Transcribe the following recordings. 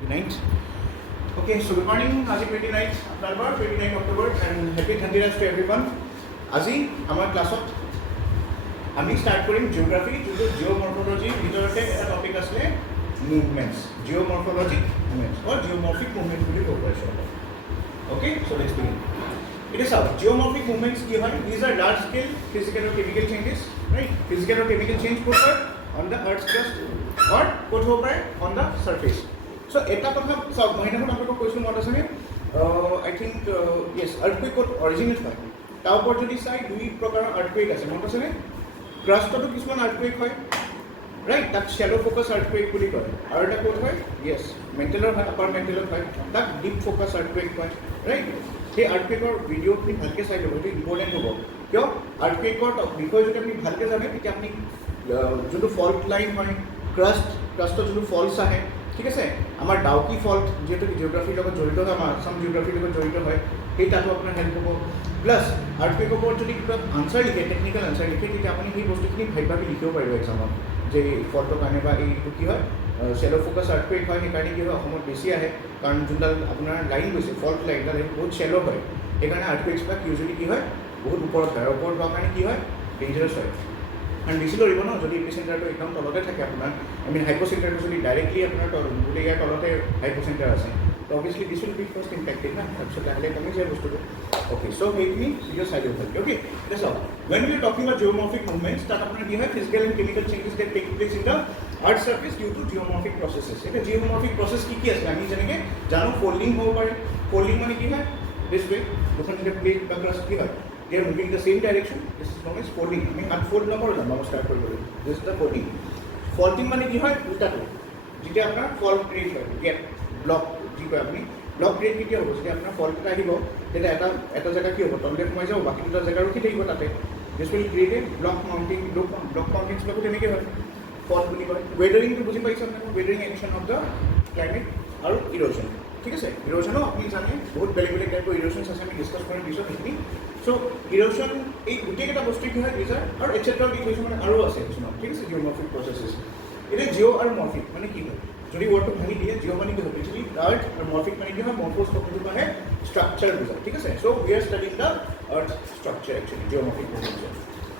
29th. Okay, so good morning. আজি 29th October, 29 October, and happy Dhanteras to everyone. আজি আমাৰ ক্লাছত আমি স্টাৰ্ট কৰিম জিঅ'গ্ৰাফি, যোনটো জিঅ'মৰ্ফলজিৰ ভিতৰতে এটা টপিক আছিলে মুভমেণ্টছ, জিঅ'মৰ্ফলজিক মুভমেণ্টছ বা জিঅ'মৰ্ফিক মুভমেণ্ট বুলি ক'ব পাৰিছোঁ। অ'কে, চ' লেটছ বিগিন। এতিয়া চাওক, জিঅ'মৰ্ফিক মুভমেণ্টছ কি হয়? These are large scale physical আৰু কেমিকেল চেঞ্জেছ, ৰাইট? ফিজিকেল আৰু কেমিকেল চেঞ্জ ক'ত হয়? On the earth crust or ক'ত হ'ব পাৰে? On the surface. চ' এটা কথা চাওক, মই সেইদিনাখন আপোনালোকক কৈছিলোঁ মনত আছেনে? আই থিংক য়েছ, আৰ্থকুৱেক ক'ত অৰিজিনেট হয় তাৰ ওপৰত যদি চাই দুই প্ৰকাৰৰ আৰ্থকুৱেক আছে, মনত আছেনে? ক্ৰাষ্টতো কিছুমান আৰ্থকুৱেক হয়, ৰাইট? তাক শ্বেল' ফ'কাছ আৰ্থকুৱেক বুলি কয়। আৰু এটা ক'ত হয়? য়েছ, মেণ্টেলৰ হয়, আপাৰ মেণ্টেলত হয়, তাক ডিপ ফ'কাছ আৰ্থকুৱেক হয়, ৰাইট? সেই আৰ্থকুৱেকৰ ভিডিঅ' আপুনি ভালকৈ চাই ল'ব, সেইটো ইম্পৰ্টেণ্ট হ'ব। কিয়? আৰ্থকুৱেকৰ বিষয়ে যদি আপুনি ভালকৈ জানে, তেতিয়া আপুনি যোনটো ফল্ট লাইন হয়, ক্ৰাষ্টত যোনটো ফল্টছ আহে, ঠিক আছে, আমাৰ ডাউকি ফল্ট যিহেতু জিঅ'গ্ৰাফিৰ লগত জড়িত হয়, আমাৰ আছাম জিঅ'গ্ৰাফিৰ লগত জড়িত হয়, সেই তাতো আপোনাৰ হেল্প হ'ব। প্লাছ আৰ্থকুৱেকৰ ওপৰত যদি কিবা আনচাৰ লিখে, টেকনিকেল আনচাৰ লিখে, তেতিয়া আপুনি সেই বস্তুখিনি ভাবি লিখিব পাৰিব এক্সামত, যে এই ফল্টৰ কাৰণে বা এইটো কি হয়, শ্বেল' ফ'কাছ আৰ্থকুৱেক হয়, সেইকাৰণে কি হয় অসমত বেছি আহে, কাৰণ যোনডাল আপোনাৰ লাইন গৈছে, ফল্ট লাইনডাল বহুত শ্বেল' হয়, সেইকাৰণে আৰ্থকুৱেকছবিলাক ইউজুৱেলি কি হয়, বহুত ওপৰত হয়, আৰু ওপৰত হোৱাৰ কাৰণে কি হয়, ডেঞ্জাৰাছ হয়। কাৰণ বেছি লৰিব ন, যদি এপিচেণ্টাৰটো একদম তলতে থাকে আপোনাৰ, হাইপ'চেণ্টাৰটো যদি ডাইৰেক্টলি আপোনাৰ গোটেই ইয়াৰ তলতে হাইপ'চেণ্টাৰ আছে, তো অভিয়াছলি দিছ উইল বি ফাৰ্ষ্ট ইম্পেক্টেড না, তাৰপিছত লাহে লাহে কমি যায় বস্তুটো। অ'কে, চ' সেইখিনি ভিডিঅ' চাই দিব ভালকৈ। অ'কে, এতিয়া চাওক, when we are talking about geomorphic movements, তাত আপোনাৰ কি হয়, physical and chemical changes that take place in the earth surface due to geomorphic processes. এতিয়া জিঅ'মৰ্ফিক প্ৰচেছ কি আছে? আমি যেনেকৈ জানো ফল্ডিং হ'ব পাৰে। ফল্ডিং মানে কি হয়? দিছ ৱে, দুখন যেতিয়া প্লেট বা ক্ৰাষ্ট কি হয়, they are moving in the same direction. This is known as folding. আমি আনফোল্ড নকৰোঁ জানো, আমাৰ ষ্টাৰ্ট কৰিবলৈ, this is the folding. Faulting মানে কি হয়? উল্টাটো, যেতিয়া আপোনাৰ ফল্ট ক্ৰিয়েট হয়, গেপ ব্লক যি কয় আপুনি, ব্লক ক্ৰিয়েট কেতিয়া হ'ব? যেতিয়া আপোনাৰ ফল্ট এটা আহিব, তেতিয়া এটা জেগা কি হ'ব, তললৈ সোমাই যাব, বাকী দুটা জেগা ৰখি থাকিব তাতে। This will create a block mounting, block মাউণ্টিংছবিলাকো তেনেকৈ হয়, ফল্ট বুলি কয়। ৱেডাৰিংটো বুজি পাইছে আপোনালোকে? Weathering action of the climate আৰু ইৰ'শ্যন, ঠিক আছে? ইৰ'শ্যনো আপুনি জানে, বহুত বেলেগ বেলেগ টাইপৰ ইৰ'শ্যনছ আছে, আমি ডিছকাছ কৰিম পিছত সেইখিনি। চ' ইৰ'শ্যন এই গোটেইকেইটা বস্তু কি হয়, ডিজাৰ আৰু এটচেট্ৰা বুলি কৈছোঁ, মানে আৰু আছে কিছুমান, ঠিক আছে, জিঅ'মৰ্ফিক প্ৰচেছেছ। এতিয়া জিঅ' আৰু মৰ্ফিক মানে কি হয়? যদি ৱৰ্ডটো ভাঙি দিয়ে, জিঅ' মানে কি হয়, পৃথিৱী আৰ্থ, আৰু মৰ্ফিক মানে কি হয়, মৰ্ফ'ছ শব্দটো মানে ষ্ট্ৰাকচাৰ বুজায়, ঠিক আছে? So' we are studying the earth structure actually, geomorphic মুভমেণ্টছৰ।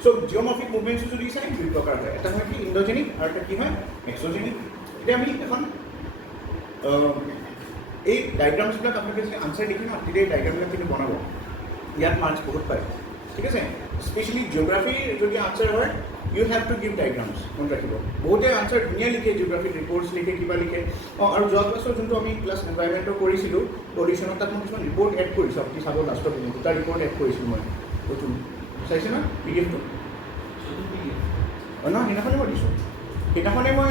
চ' জিঅ'মৰ্ফিক মুভমেণ্টছ যদি চাই দুই প্ৰকাৰ হয়, এটা হয় কি ইণ্ডোজেনিক আৰু এটা কি হয় এক্সোজেনিক। এতিয়া আমি এখন এই ডায়েগ্ৰামছবিলাক আপোনালোকে যদি আনচাৰ লিখে ন, তেতিয়া এই ডায়েগ্ৰামবিলাক কিন্তু বনাব, ইয়াত মাৰ্কছ বহুত পায়, ঠিক আছে? স্পেচিয়েলি জিঅ'গ্ৰাফিৰ যদি আনচাৰ হয়, ইউ হেভ টু গিভ ডায়েগ্ৰামছ, মনত ৰাখিব। বহুতে আনচাৰ ধুনীয়া লিখে, জিঅ'গ্ৰাফিৰ ৰিপৰ্টছ লিখে, কিবা লিখে। আৰু যোৱা ক্লাছৰ যোনটো আমি ক্লাছ এনভাইৰমেণ্টৰ কৰিছিলোঁ, পলিউশ্যনত, তাত মই কিছুমান ৰিপৰ্ট এড কৰিছোঁ, আপুনি চাব লাষ্টৰ পিনে, দুটা ৰিপৰ্ট এড কৰিছিলোঁ মই, নতুন চাইছে না PDF-টো? নহয়, সেইদিনাখনে মই দিছোঁ, সেইদিনাখনে মই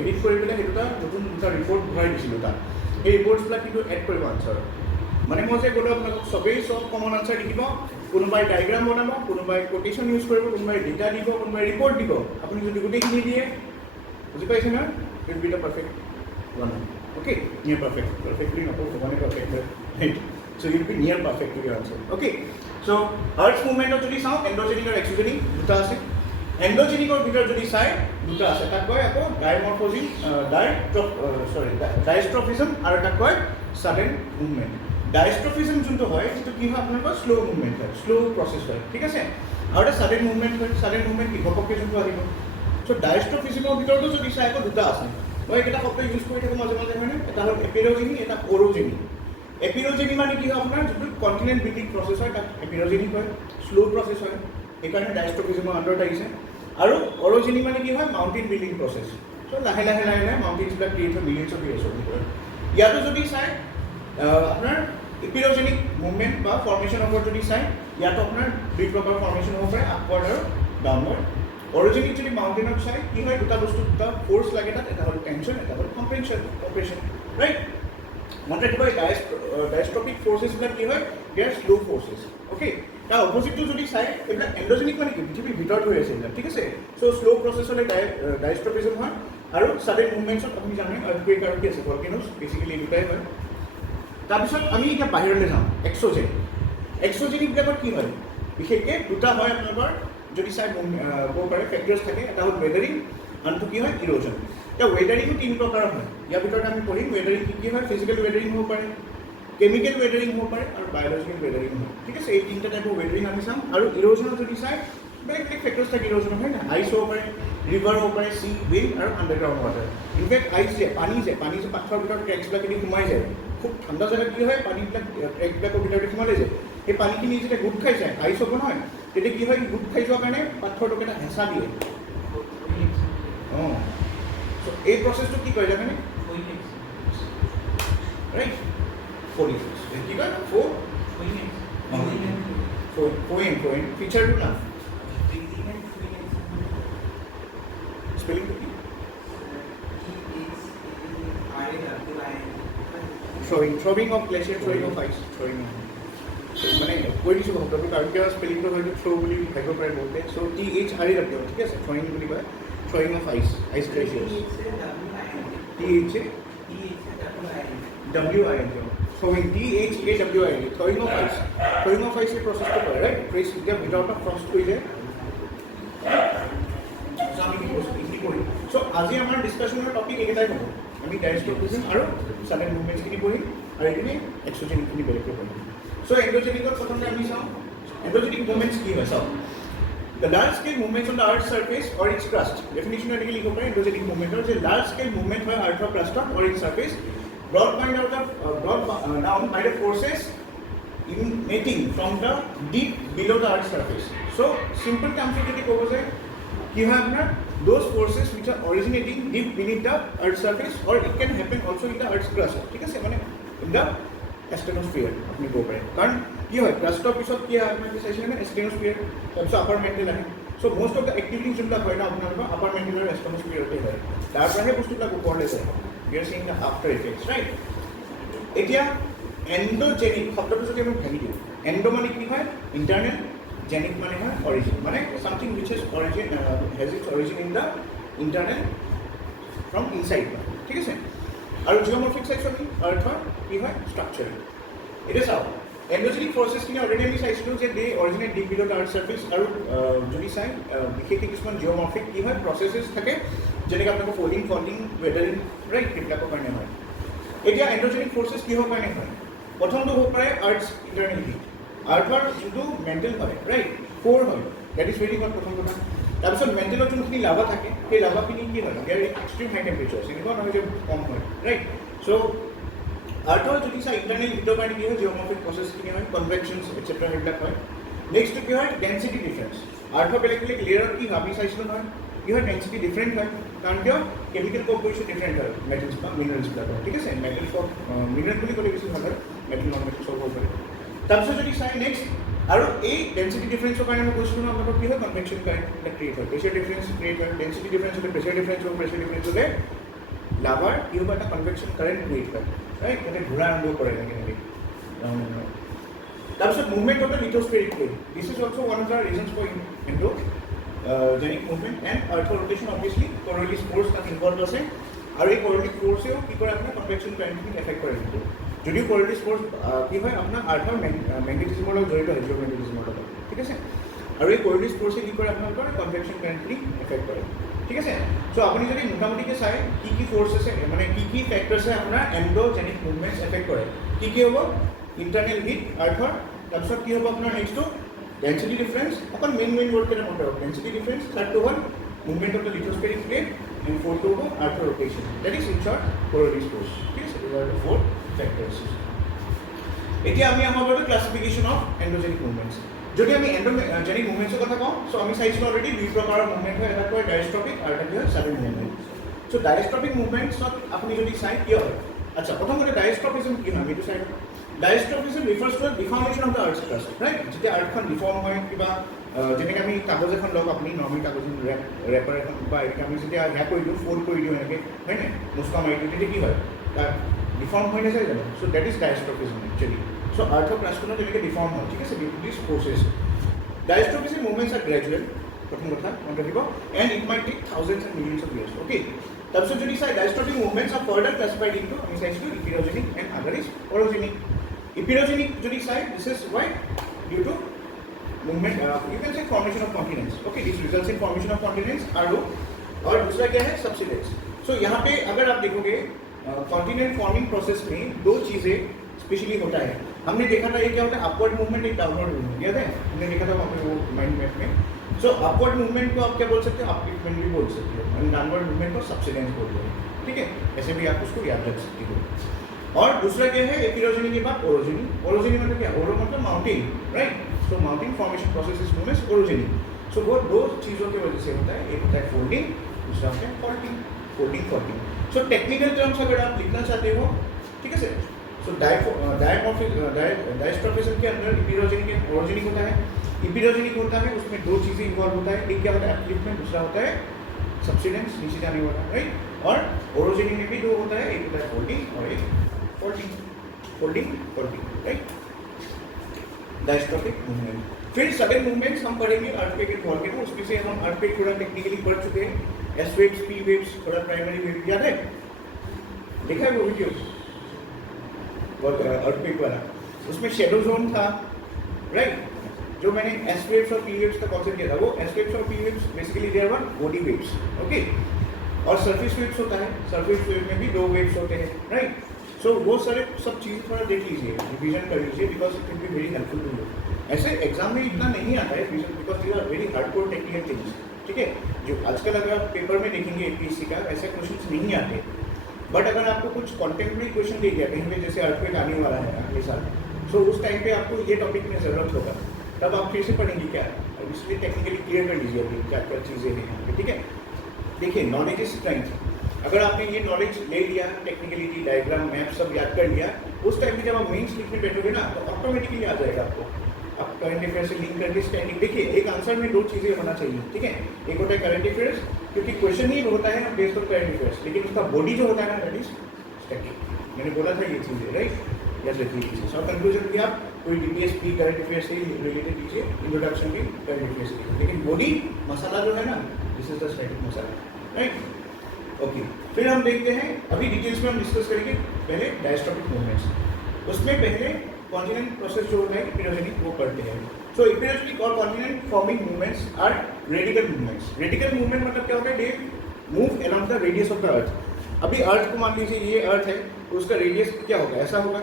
এডিট কৰি পেলাই সেই দুটা ৰিপৰ্ট ভৰাই দিছিলোঁ তাত। সেই ৰিপৰ্টছবিলাক কিন্তু এড কৰিব আনচাৰ, মানে মই যে ক'লোঁ আপোনালোকক, চবেই চব কমন আনচাৰ লিখিব, কোনোবাই ডায়েগ্ৰাম বনাব, কোনোবাই কোটেশ্যন ইউজ কৰিব, কোনোবাই ডেটা দিব, কোনোবাই ৰিপৰ্ট দিব। আপুনি যদি গোটেইখিনি দিয়ে, বুজি পাইছে না, it be the perfect one. Okay, near perfect, perfectly নকওঁ, ভগৱানে পাৰফেক্ট হয়, right? So' it be near perfect to ইয়াৰ আনচাৰ। অ'কে, চ' আৰ্থ মুভমেণ্টত যদি চাওঁ, এণ্ডোজেনিক আৰু এক্সোজেনিক দুটা আছে। এণ্ডোজেনিকৰ ভিতৰত যদি চাই, দুটা আছে, তাক কয় আকৌ ডায়েষ্ট্ৰফিজম আৰু তাক কয় ছাডেন মুভমেণ্ট। ডায়েষ্ট্ৰফিজম যোনটো হয়, সেইটো কি হয় আপোনালোকৰ শ্ল' মুভমেণ্ট হয়, শ্ল' প্ৰচেছ হয়, ঠিক আছে? আৰু এটা ছাডেন মুভমেণ্ট হয়, ছাডেন মুভমেণ্ট কি ঘপককৈ যোনটো আহিব। চ' ডায়েষ্ট্ৰফিজমৰ ভিতৰতো যদি চাই আকৌ দুটা আছে, মই এইকেইটা শব্দ ইউজ কৰি থাকোঁ মাজে মাজে, হয়নে? এটা হ'ল এপিৰ'জেনিক, এটা অৰ'জেনিক। এপিৰ'জেনিক মানে কি হয় আপোনাৰ যোনটো কণ্টিনেণ্ট বিল্ডিং প্ৰচেছ হয়, তাক এপিৰ'জেনিক হয়, শ্ল' প্ৰচেছ হয়, সেইকাৰণে ডায়েষ্ট্ৰফিজমৰ আণ্ডাৰত আহিছে। আৰু অৰ'জেনিক মানে কি হয়, মাউণ্টেইন বিল্ডিং প্ৰচেছ। চ' লাহে লাহে লাহে লাহে মাউণ্টেইনছবিলাক ক্ৰিয়েট হয় মিলিয়নছ অফ ইয়াৰ্ছৰ ভিতৰত। ইয়াতো যদি চাই আপোনাৰ এপিৰ'জেনিক মুভমেণ্ট বা ফৰ্মেশ্যন ওপৰত যদি চাই, ইয়াতো আপোনাৰ দুই প্ৰকাৰৰ ফৰ্মেশ্যন হ'ব পাৰে, আপৱাৰ্ড আৰু ডাউনৱাৰ্ড। অৰ'জেনিক যদি মাউণ্টেইনত চাই, কি হয়, দুটা ফ'ৰ্চ লাগে তাত, এটা হ'ল টেনশ্যন, এটা হ'ল কম্প্ৰেশ্যন, ৰাইট? মনত ৰাখিব, এই ডায়েষ্ট্ৰপিক ফ'ৰ্চেছবিলাক কি হয়, দে আৰ শ্ল' ফ'ৰ্চেছ। অ'কে, তাৰ অপজিটটো যদি চাই, এইবিলাক এণ্ডোজেনিক মানে কি, পৃথিৱীৰ ভিতৰত হৈ আছে এইবিলাক, ঠিক আছে? চ' শ্ল' প্ৰচেছলৈ ডায়েষ্ট্ৰপিজম হয়, আৰু ছাডেন মুভমেণ্টছত আপুনি জানে আৰ্থকুৱেক আৰু কি আছে, ভলকেনছ, বেচিকেলি এই দুটাই হয়। তাৰপিছত আমি এতিয়া বাহিৰলৈ যাওঁ, এক্সোজেনিক। এক্সোজেনিকবিলাকত কি হয়, বিশেষকৈ দুটা হয় আপোনালোকৰ যদি চাই ক'ব পাৰে, ফেক্টৰ্ছ থাকে, এটা হ'ল ৱেডাৰিং, আনটো কি হয় ইৰ'জন। এতিয়া ৱেডাৰিঙো 3 প্ৰকাৰৰ হয়। ইয়াৰ ভিতৰত আমি পঢ়িম ৱেডাৰিং কি হয়, ফিজিকেল ৱেডাৰিং হ'ব পাৰে, কেমিকেল ৱেডাৰিং হ'ব পাৰে আৰু বায়'লজিকেল ৱেডাৰিং হয়। ঠিক আছে, এই তিনিটা টাইপৰ ৱেডাৰিং আমি চাম। আৰু ইৰোজনৰ যদি চাই বেলেগ বেলেগ ফেক্টৰ্ছ থাকে ইৰোজনৰ, হয় না? আইচ হ'ব পাৰে, ৰিভাৰ হ'ব পাৰে, চি, উইণ্ড আৰু আণ্ডাৰগ্ৰাউণ্ড ৱাটাৰ। ইনফেক্ট আইচ যে পানী যে পাথৰৰ ভিতৰত ক্ৰেকছবিলাক যদি সোমাই যায়, খুব ঠাণ্ডা জেগাত কি হয়, পানীবিলাক ক্ৰেকবিলাকৰ ভিতৰতে সোমালে যায়, সেই পানীখিনি যেতিয়া গোট খাই যায়, আইচ হ'ব নহয়, তেতিয়া কি হয়, গোট খাই যোৱাৰ কাৰণে পাথৰটোক এটা হেঁচা দিয়ে। অঁ, চ' এই প্ৰচেছটো কি কৰে জানেনে? ৰাইট, কি কয় ফ্ল'ইং ফিচাৰটো না স্পেলিংটো কি? Throwing of glacier, throwing of ice, throwing মানে কৈ দিছোঁ শব্দটো, কাৰণ কিয় স্পেলিংটো হয়তো থ্ৰ' বুলি ভাবিব পাৰে বহুতে। চ' THRAW, ঠিক আছে, থ্ৰ'ৱিং বুলি কয়, throwing of ice glaciers. THAWIN, throwing, THAWIN, throwing of ice. Throwing of ice এই প্ৰচেছটো কৰে, ৰাইট? ফ্ৰেছ যেতিয়া ভিতৰৰ পৰা ফ্ৰষ্ট হৈ যায়। চ' আজি আমাৰ ডিছকাশ্যনৰ টপিক এইকেইটাই হ'ব। আমি ডাইৰেক্ট্ৰপিজম আৰু ছাডেন মুভমেণ্টছখিনি পঢ়িম আৰু এইখিনি এক্সোজেনিকখিনি বেলেগকৈ পঢ়িম। চ' এণ্ডোজেনিকত প্ৰথমতে আমি চাওঁ এণ্ডোজেনিক মুভমেণ্টছ কি হয়। চাওঁ, the large scale movements on the earth's surface or its crust. Definition এনেকৈ লিখিব পাৰে এণ্ডোজেনিক মুভমেণ্টৰ, যে লাৰ্জ স্কেল মুভমেণ্ট হয় আৰ্থৰ ক্ৰাষ্টত or its surface brought down by the forces emanating from the deep below the earth's surface. So simple terms যদি ক'ব যায় কি হয় আপোনাৰ, those forces which are originating deep beneath the earth's surface or it can happen also in the earth's crust. ঠিক আছে, মানে in the astrosphere আপুনি ক'ব পাৰে, কাৰণ কি হয় ক্ৰাষ্টৰ পিছত কি হয় আপুনি চাইছিলে নে, astrosphere, তাৰপিছত আপাৰ মেণ্টেল আহে। চ' মষ্ট অফ দ্য এক্টিভিটিজ যোনবিলাক হয় না আপোনালোকৰ আপাৰ মেণ্টেল আৰু astrosphere-তে হয়, তাৰ পৰাহে বস্তুবিলাক ওপৰলৈ যায়। We are seeing the after effects, right? এতিয়া এণ্ডোজেনিক শব্দটো যদি আমি ভাবি দিওঁ, এণ্ডো মানে কি হয় ইণ্টাৰনেল, জেনিক মানে হয় অৰিজিন, মানে something which has its origin in the internal from inside, ঠিক আছে। আৰু জিঅ'মৰ্ফিক সাইডত আৰ্থৰ কি হয় ষ্ট্ৰাকচাৰ। এতিয়া চাওক এণ্ডোজেনিক প্ৰচেছখিনি অলৰেডি আমি চাইছিলোঁ যে they originate deep below' the earth surface, আৰু যদি চাই বিশেষকৈ কিছুমান জিঅ'মৰ্ফিক কি হয় প্ৰচেছেছ থাকে, যেনেকৈ আপোনালোকৰ ফল্ডিং, ফল্ডিং, ৱেডাৰিং, ৰাইট, সেইবিলাকৰ কাৰণে হয়। এতিয়া এণ্ডোজেনিক ফৰ্চেছ কিহৰ কাৰণে হয়? প্ৰথমটো হ'ব পাৰে আৰ্থছ ইণ্টাৰনেল হিট, আৰ্থৰ যোনটো মেণ্টেল হয়, ৰাইট, কোৰ হয়, ডেট ইজ ভেৰি হট প্ৰথম কথা। তাৰপিছত মেণ্টেলত যোনখিনি লাভা থাকে সেই লাভাখিনি কি হয়, দেয়াৰ এক্সট্ৰিম হাই টেম্পাৰেচাৰ, এনেকুৱা নহয় যে কম হয়, ৰাইট। চ' আৰ্থৰ যদি চাই ইণ্টাৰনেল হিটৰ কাৰণে কি হয় জিঅ'মৰ্ফিক প্ৰচেছখিনি হয়, কনভেকশ্যনছ এটচেট্ৰা সেইবিলাক হয়। নেক্সটটো কি হয় ডেনচিটি ডিফাৰেঞ্চ, আৰ্থৰ বেলেগ বেলেগ লেয়াৰত কি ভাবি চাইছিলোঁ নহয়, কি হয় ডেনচিটি ডিফাৰেণ্ট হয়, কাৰণ কিয় কেমিকেল কম্পজিশ্যন ডিফাৰেণ্ট হয় মেটেলছ বা মিনাৰেলছবিলাকৰ, ঠিক আছে। মেটেল মিনাৰেল বুলি ক'লে বেছি ভাল হয়, মেটেল নন মেটেল চব হ'ব পাৰে। তাৰপিছত যদি চাই নেক্সট, আৰু এই ডেনচিটি ডিফাৰেঞ্চৰ কাৰণে মই কৈছিলোঁ আপোনালোকৰ কি হয় কনভেকশ্যন কাৰেণ্ট ক্ৰিয়েট হয়, প্ৰেছাৰ ডিফাৰেঞ্চ ক্ৰিয়েট হয়, ডেনচিটি ডিফাৰেঞ্চ হ'লে প্ৰেছাৰ ডিফাৰেঞ্চ হ'ব, প্ৰেছাৰ ডিফাৰেঞ্চ হ'লে লাভাৰ কি হ'ব এটা কনভেকশ্যন কাৰেণ্ট ক্ৰিয়েট হয়, ৰাইট, যাতে ঘূৰা আৰম্ভ কৰে এনেকৈ। তাৰপিছত movement of the lithospheric plate, this is also' one of the reasons for endogenic movement and আৰ্থৰ ৰ'টেশ্যন অবভিয়াছলি কৰলিছ ফ'ৰ্চ তাত ইনভল্ভ আছে, আৰু এই কৰলিছ ফ'ৰ্চেও কি কৰে আপোনাৰ কনভেকশ্যন কাৰেণ্টখিনি এফেক্ট কৰে। কিন্তু যদিও কৰলিছ ফ'ৰ্চ কি হয় আপোনাৰ আৰ্থৰ মেগনেটিজিমৰ লগত জড়িত হয়, জিঅ' মেগনেটিজিমৰ লগত, ঠিক আছে। আৰু এই কৰলিছ ফ'ৰ্চে কি কৰে আপোনালোকৰ কনভেকশ্যন কাৰেণ্টখিনি এফেক্ট কৰে, ঠিক আছে। চ' আপুনি যদি মোটামুটিকৈ চাই কি ফ'ৰ্চ আছে, মানে কি ফেক্টৰ্ছে আপোনাৰ এণ্ডোজেনিক মুভমেণ্টছ এফেক্ট কৰে, কি হ'ব ইণ্টাৰনেল হিট আৰ্থৰ, তাৰপিছত কি হ'ব আপোনাৰ নেক্সটটো ডেনচিটি ডিফাৰেঞ্চ, অকল মেইন ৱৰ্ডকেইটা মতে হওক ডেনচিটি ডিফাৰেঞ্চ, থাৰ্ডটো হ'ল movement of the lithospheric plate, and ফ'ৰ্থটো হ'ব আৰ্থৰ rotation, that is in short coriolis force, ঠিক আছে। These are the four factors. এতিয়া আমি আমাৰ বাৰু ক্লাছিফিকেশ্যন অফ এণ্ডোজেনিক মুভমেণ্টছ। যদি আমি এণ্ডোজেনিক মুভমেণ্টছৰ কথা কওঁ, চ' আমি চাইছিলোঁ অলৰেডি দুই প্ৰকাৰৰ মুভমেণ্ট হয়, এটা কয় ডায়েষ্ট্ৰপিক আৰু এটা কি হয় ছাডেন মুভমেণ্ট। চ' ডায়েষ্ট্ৰপিক মুভমেণ্টছত আপুনি যদি চাই কিয় হয়, আচ্ছা প্ৰথমতে ডায়েষ্ট্ৰপিজম কি হয় এইটো চাই। Diastrophism refers to deformation of the earth crust, right, যেতিয়া আৰ্থখন ডিফৰ্ম হয় কিবা, যেনেকৈ আমি কাগজ এখন লওক, আপুনি নৰ্মেল কাগজ ৰেপাৰ এখন বা এনেকৈ আমি যেতিয়া সেয়া কৰি দিওঁ ফ'ল্ড কৰি দিওঁ এনেকৈ, হয় নাই, মুচকা মাৰি দিওঁ, তেতিয়া কি হয় তাত ডিফৰ্ম হৈ নাযায় জানো। চ' ডেট ইজ ডায়েষ্ট্ৰপিজম একচুৱেলি। চ' আৰ্থৰ ক্ৰাষ্টখনো তেনেকৈ ডিফৰ্ম হয়, ঠিক আছে, due to this process. Diastrophism movements are gradual, প্ৰথম কথা মনত ৰাখিব, and it might take thousands and millions of years, okay. তাৰপিছত যদি চাই diastrophic movements are further classified into, আমি চাইছিলোঁ ইপিৰজেনিক এণ্ড আদাৰ ইজ অৰজেনিক। ইপিৰজেনিক যদি চাই this is why due to movement, you can say formation of continents, okay, this results in formation of continents, और दूसरा क्या है subsidence, सो यहाँ पे अगर आप देखोगे कॉन्टिनेंट फॉर्मिंग प्रोसेस में दो चीज़ें स्पेशली होता है। हमने देखा था ये क्या होता है, अपवर्ड मूवमेंट, एक डाउनवर्ड मूवमेंट, याद है हमने देखा था वहाँ पे वो माइंड मैप में। सो अपवर्ड मूवमेंट को आप क्या बोल सकते हो, अपलिफ्टमेंट भी बोल सकते हो, और डाउनवर्ड मूवमेंट को सबसिडेंस बोल रहे हो, ठीक है, ऐसे भी आप उसको याद रख सकते हो। और दूसरा क्या है, एपिरोजेनी के बाद ओरोजेनी। ओरोजेनी मतलब क्या, ओरो मतलब mountain, right. So mountain formation process is known as orogeny. So वो दो चीज़ों की वजह से होता है, एक होता है फोल्डिंग, दूसरा होता है faulting, folding faulting. So technical terms अगर आप लिखना चाहते हो, ठीक है सर। सो डायस्ट्रोफिज्म के अंदर एपिरोजेनिक ओरोजेनिक होता है। एपिरोजेनिक होता है उसमें दो चीज़ें इन्वॉल्व होता है, एक क्या होता है अपलिफ्टमेंट, दूसरा होता है सबसिडेंस, नीचे जाने वाला, राइट। और ओरोजेनिक में भी दो होता है, एक होता है फोल्डिंग और एक folding, folding folding, right. Diastrophic movement. फिर सडन मूवमेंट्स हम पढ़ेंगे अर्थक्वेक एंड वॉल्केनो, उसमें से हम अर्थक्वेक थोड़ा टेक्निकली पढ़ चुके हैं, एस वेव्स, पी वेव्स, थोड़ा प्राइमरी वेव याद है, देखा है वो वीडियो अर्थक्वेक वाला, उसमें शेडो जोन था, राइट। जो मैंने एस वेव्स और पी वेव्स का कॉन्सेप्ट किया था, वो एस वेव्स और P waves basically there were body waves, okay. और सरफेस वेव्स होता है, सरफेस वेव में भी दो वेव्स होते हैं, राइट। सो वो सारे सब चीज़ें थोड़ा देख लीजिए, रिवीजन कर लीजिए, because it will be very helpful to you. ऐसे एग्जाम में इतना नहीं आता है because these are very hardcore technical things, ठीक है। जो आजकल अगर आप पेपर में देखेंगे एपीएससी का, ऐसे क्वेश्चन नहीं आते। बट अगर आपको कुछ कॉन्टेम्प्रेरी क्वेश्चन दे दिया कहीं पे, जैसे अर्थक्वेक आने वाला है अगले साल, सो उस टाइम पे आपको ये टॉपिक में ज़रूरत होगा, तब आप फिर से पढ़ेंगे क्या, और इसलिए टेक्निकली क्लियर कर लीजिए अभी क्या क्या चीज़ें हैं यहाँ पे, ठीक है। देखिए नॉलेज इज स्ट्रेंथ। अगर आपने ये नॉलेज ले लिया, टेक्निकलिटी, डायग्राम, मैप सब याद कर लिया, उस टाइम पे जब आप मेंस लिखने बैठोगे ना, तो ऑटोमेटिकली आ जाएगा आपको। आप करंट अफेयर से लिंक करके स्टैंडिंग, देखिए एक आंसर में दो चीज़ें होना चाहिए, ठीक है। एक होता है करंट अफेयर्स, क्योंकि क्वेश्चन ही होता है बेस्ड ऑन करंट अफेयर्स, लेकिन उसका बॉडी जो होता है ना दैट इज स्टैटिक। मैंने बोला था ये चीज़ें, राइट, याद रखिए चीज़ें। सो कंक्लूजन भी आप कोई डीपीएस की करंट अफेयर से रिलेटेड कीजिए, इंट्रोडक्शन की करंट अफेयर से, लेकिन बॉडी मसाला जो है ना, this is the static masala, right, okay. फिर हम देखते हैं, अभी डिटेल्स में हम डिस्कस करेंगे पहले डायस्ट्रोफिक मूवमेंट्स। उसमें पहले कॉन्टिनेंट प्रोसेस जो होता है एपिरोजेनिक, वो पढ़ते हैं। सो एपिरोजेनिक और continent forming movements are radical movements. Radical movement मतलब क्या होता है, they move along the radius of the earth. अभी अर्थ को मान लीजिए ये अर्थ है, तो उसका रेडियस क्या होगा, ऐसा होगा,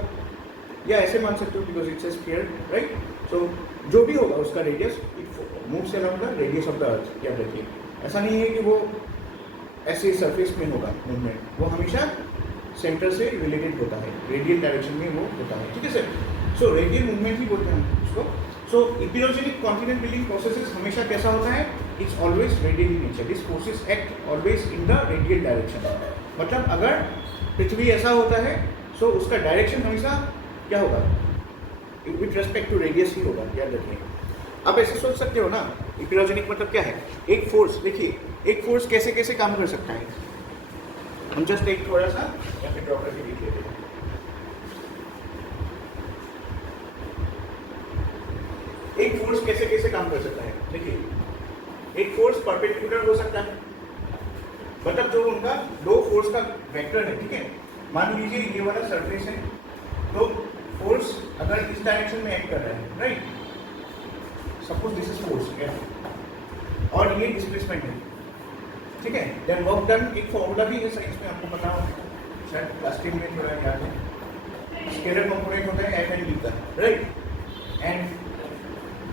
या ऐसे मान सकते हो because it's a sphere, right. So जो भी होगा उसका radius, it moves along the radius of the earth, याद रखिए। ऐसा नहीं है कि वो ऐसे सरफेस में होगा मूवमेंट, वो हमेशा सेंटर से रिलेटेड होता है, रेडियल डायरेक्शन में वो होता है, ठीक है सर। सो रेडियल मूवमेंट ही बोलते हैं उसको। सो एपिरोजेनिक कॉन्टिनेंट बिल्डिंग प्रोसेसेस हमेशा कैसा होता है, it's always radial in nature, this forces act always in the radial direction. मतलब अगर पृथ्वी ऐसा होता है, सो उसका डायरेक्शन हमेशा क्या होगा, विथ रेस्पेक्ट टू रेडियस ही होगा, याद रखिए। आप ऐसे सोच सकते हो ना, एपिरोजेनिक मतलब क्या है, एक फोर्स, देखिए एक फोर्स कैसे कैसे काम कर सकता है। हम जस्ट एक थोड़ा सा यहाँ पे ड्रॉ करके देख लेते हैं। एक फोर्स कैसे कैसे काम कर सकता है, देखिए एक फोर्स परपेंडिकुलर हो सकता है, मतलब जो उनका दो फोर्स का वेक्टर है, ठीक है। मान लीजिए ये वाला सरफेस है, तो फोर्स अगर इस डायरेक्शन में एक्ट कर रहा है, right, suppose this is force F, और ये डिस्प्लेसमेंट है, ठीक है। देन वर्क डन, एक फॉर्मूला भी है साइंस में, आपको पता होगा शायद, प्लास्टिक में थोड़ा याद है, स्केलर कंपोनेंट होता है एफ एंड बी का, राइट, एंड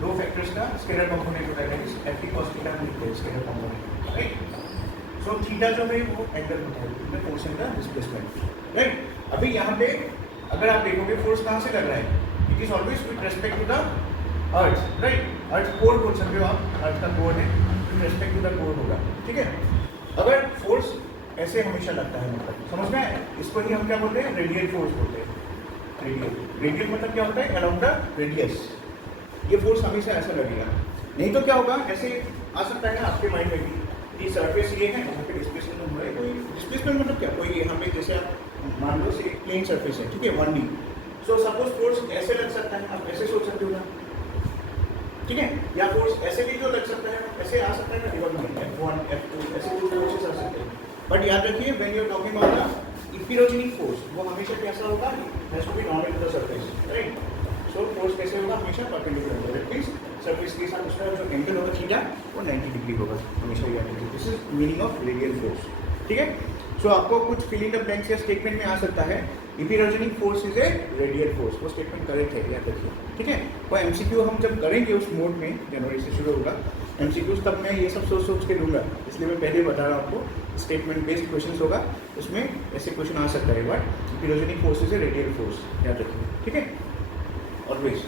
दो फैक्टर्स का स्केलर कंपोनेंट होता है, एफ की कॉस थीटा लिखते हैं scalar component, right. So theta जो है वो एंगल होता है, इसमें force and the displacement, right. अभी यहाँ पे अगर आप देखोगे फोर्स कहाँ से लग रहा है, it is always with respect to the earth, right. Earth core बोल सकते हो आप, अर्थ का कोर है, with respect to the core होगा, ठीक है। अगर फोर्स ऐसे हमेशा लगता है, मतलब समझ में आए, इसको ही हम क्या बोलते हैं, रेडियल फोर्स बोलते हैं। रेडियल, रेडियल मतलब क्या होता है, अराउंड द रेडियस, ये फोर्स हमेशा ऐसा लगेगा। नहीं तो क्या होगा, ऐसे आ सकता है ना आपके माइंड में भी कि सरफेस ये है, वहाँ पे डिस्प्लेसमेंट हो रहा है, कोई डिस्प्लेसमेंट मतलब क्या, कोई यहाँ पे जैसे आप मान लो से प्लेन सरफेस है, ठीक है, 1D, सो सपोज फोर्स ऐसे लग सकता है, आप ऐसे सोच सकते हो ना, ठीक है, या फोर्स ऐसे भी जो लग सकता है, ऐसे आ सकता है ना, रिवर्स में F1 F2 ऐसे कुछ फोर्सेस आ सकते हैं। बट याद रखिए when you are talking about the epeirogenic force, वो हमेशा कैसा होगा, has to be normal to the surface, right. So force कैसे होगा, हमेशा परपेंडिकुलर होगा, दैट मींस सरफेस के साथ उसका जो एंगल होगा थीटा वो 90 डिग्री होगा, हमेशा याद रखिए। This is meaning of radial force, ठीक है। सो आपको कुछ फिलिंग द ब्लैंक्स या स्टेटमेंट में आ सकता है epeirogenic force is a radial force, वो स्टेटमेंट करेक्ट है, याद रखिए, ठीक है। और एमसीक्यू हम जब करेंगे उस मोड में, जनवरी से शुरू होगा एमसीक्यूज, तब मैं ये सब सोच के दूंगा, इसलिए मैं पहले बता रहा हूँ आपको। स्टेटमेंट बेस्ड क्वेश्चन होगा, उसमें ऐसे क्वेश्चन आ सकता है, but epeirogenic force is a radial force, याद रखिए, ठीक है, ऑलवेज।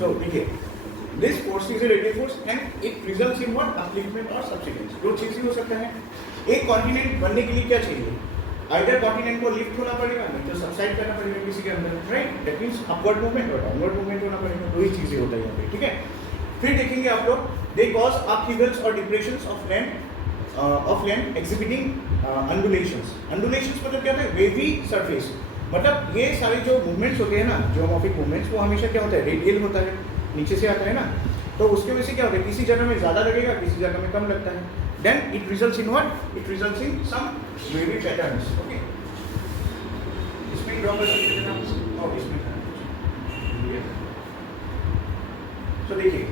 So देखिए, this force is a radial force and it results in what? Upliftment or subsidence। दो चीज ही हो सकता है। एक कॉन्टिनेंट बनने के लिए क्या चाहिए? आइदर कॉन्टिनेंट को लिफ्ट होना पड़ेगा, नहीं तो सबसाइड करना पड़ेगा किसी के अंदर, right? That means upward movement और डाउनवर्ड मूवमेंट होना पड़ेगा, दो ही चीजें होता है यहाँ पे, ठीक है। फिर देखेंगे आप लोग, दे कॉज अपहीवल्स और डिप्रेशंस ऑफ लैंड एग्जिबिटिंग अंडुलेशंस। अंडुलेशंस मतलब क्या होता है? वेवी सरफेस, मतलब ये सारे जो मूवमेंट्स होते हैं ना, जियोमॉर्फिक मूवमेंट्स, वो हमेशा क्या होता है? रेडियल होता है, नीचे से आता है ना, तो उसके वजह से क्या होता है? किसी जगह में ज़्यादा लगेगा, किसी जगह में कम लगता है। Then it results in what? It results in some wavy patterns, okay. इसमें ड्रॉ कर सकते हैं ना, और इसमें तो देखिए,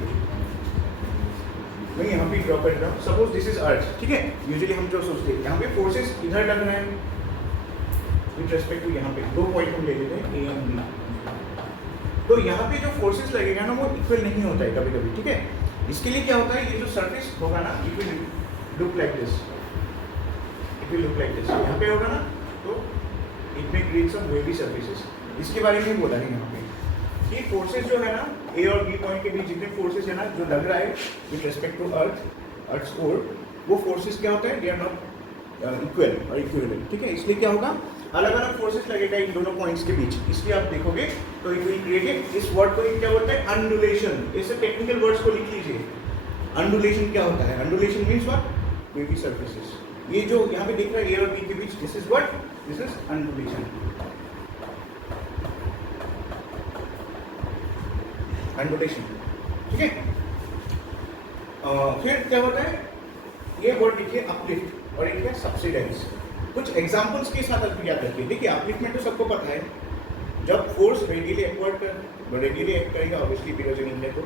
मैं यहाँ पे ड्रॉ कर रहा हूँ। सपोज दिस इज अर्थ, ठीक है। यूजुअली हम जो सोचते हैं, यहाँ पे फोर्सेस इधर लग रहे हैं विथ रेस्पेक्ट टू, यहाँ पे दो पॉइंट हम ले लेते हैं ए एंड बी। तो यहाँ पे जो फोर्सेस लगेगा ना, वो इक्वल नहीं होता है कभी कभी, ठीक है। इसके लिए क्या होता है? ये जो सरफेस होगा ना, it will look like this, it will look like this. यहाँ पे होगा ना, तो it may create some wavy surfaces. इसके बारे में बोला है यहाँ पे कि फोर्सेस जो है ना, ए और बी पॉइंट के बीच जितने फोर्सेस है ना, जो लग रहा है with respect to earth's core, वो फोर्सेस क्या होता है? दे आर नॉट इक्वल और इक्विवेलेंट, ठीक है। इसलिए क्या होगा? अलग अलग फोर्सेस लगेगा इन दोनों पॉइंट्स के बीच, इसलिए आप देखोगे तो इट विल क्रिएट, इस वर्ड को क्या बोलते हैं? अंडुलेशन। ऐसे टेक्निकल वर्ड्स को लिख लीजिए। अंडुलेशन क्या होता है? Undulation means what? Wavy surfaces. ये जो यहाँ पे दिख रहा है ए और बी के बीच, this is what? This is undulation, undulation, ठीक है। फिर क्या होता है? ये वर्ड लिखिए अपलिफ्ट, और एक है सबसिडेंस। कुछ एग्जांपल्स के साथ आप याद रखिए। देखिए, अपलिफ्टमेंट तो सबको पता है, जब फोर्स रेडियली एक्ट करेगा, ऑब्वियसली इपिरोजेनिक है तो,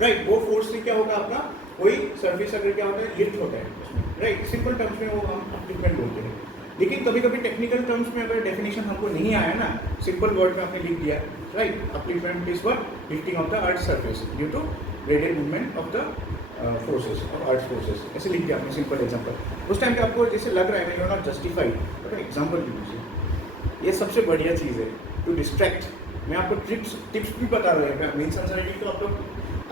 राइट, वो फोर्स से क्या होगा? आपका कोई सरफेस अगर क्या होता है? लिफ्ट होता है उसमें, राइट। सिंपल टर्म्स में वो हम अपलिफ्टमेंट बोलते हैं। लेकिन कभी कभी टेक्निकल टर्म्स में अगर डेफिनेशन हमको नहीं आया ना, सिंपल वर्ड में आपने लिख दिया, right, upliftment is what? Lifting of the earth surface due to radial movement of the forces of earth forces, ऐसे लिख दिया आपने, सिंपल एग्जांपल। उस टाइम पे आपको जैसे लग रहा है you are not justified, but example दीजिए। ये सबसे बढ़िया चीज़ है टू डिस्ट्रैक्ट। मैं आपको टिप्स भी बता रहा हूँ। मेन आंसर राइटिंग तो आप लोग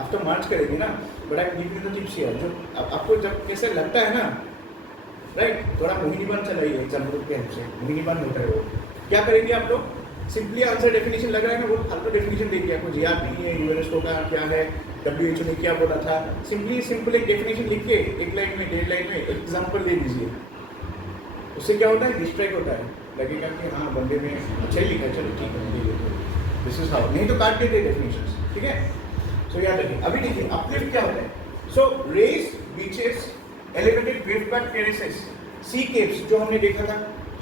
आफ्टर मार्च करेंगे ना, but I give you the tips here. जो आपको जब कैसे लगता है ना, राइट, थोड़ा मोहिनीबान चलाइए एग्जाम्पल के हमसे, मोहिनीबान होता है वो। क्या करेंगे आप लोग? सिंपली आंसर डेफिनेशन लग रहा है ना, वो फालतू डेफिनेशन देखिए, आपको याद नहीं है यूएनएसओ का क्या है, WHO ने क्या बोला था। सिंपल एक डेफिनेशन लिख के एक लाइन में, 1.5 लाइन में एग्जाम्पल दे दीजिए। उससे क्या होता है? डिस्ट्रैक्ट होता है, लगेगा कि हाँ बंदे में अच्छा ही लिखा है, चलो ठीक है, दे देते, दिस इज हाउ, नहीं तो काट देते डेफिनेशंस, ठीक है। सो याद रखिए। अभी देखिए अपलिफ्ट क्या होता है। So raised, beaches, elevated wave cut terraces, sea caves जो हमने देखा था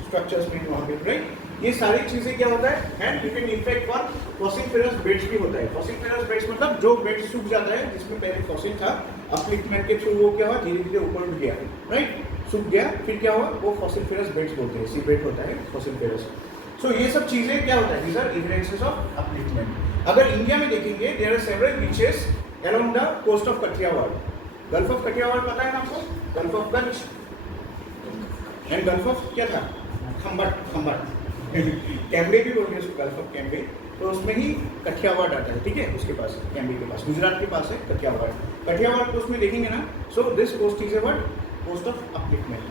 स्ट्रक्चर्स में वहाँ पे, राइट, ये सारी चीजें क्या होता है? And you can effect for fossiliferous beds भी होता है। फॉसिलिफेरस बेड्स मतलब जो बेड सूख जाता है, जिसमें पहले फॉसिल था, अपलिफ्टमेंट के थ्रू वो क्या हुआ? धीरे धीरे ऊपर उठ गया, राइट, सूख गया, फिर क्या हुआ? वो फॉसिलिफेरस बेड्स बोलते हैं, सी बेड होता है फॉसिलिफेरस। सो ये सब चीजें क्या होता है? These are evidences of upliftment. अगर इंडिया में देखेंगे, there are several beaches along the coast of Kathiawar. Gulf of Kathiawar पता है ना आपको? Gulf of Kutch and gulf of क्या था? खंबट कैम्बे भी बोलते हैं उसको, गल्फ ऑफ कैम्बे। तो उसमें ही कठियावाड़ आता है, ठीक है, उसके पास, कैम्बे के पास, गुजरात के पास है कठियावाड़ को उसमें देखेंगे ना। So this coast is a coast of upliftment,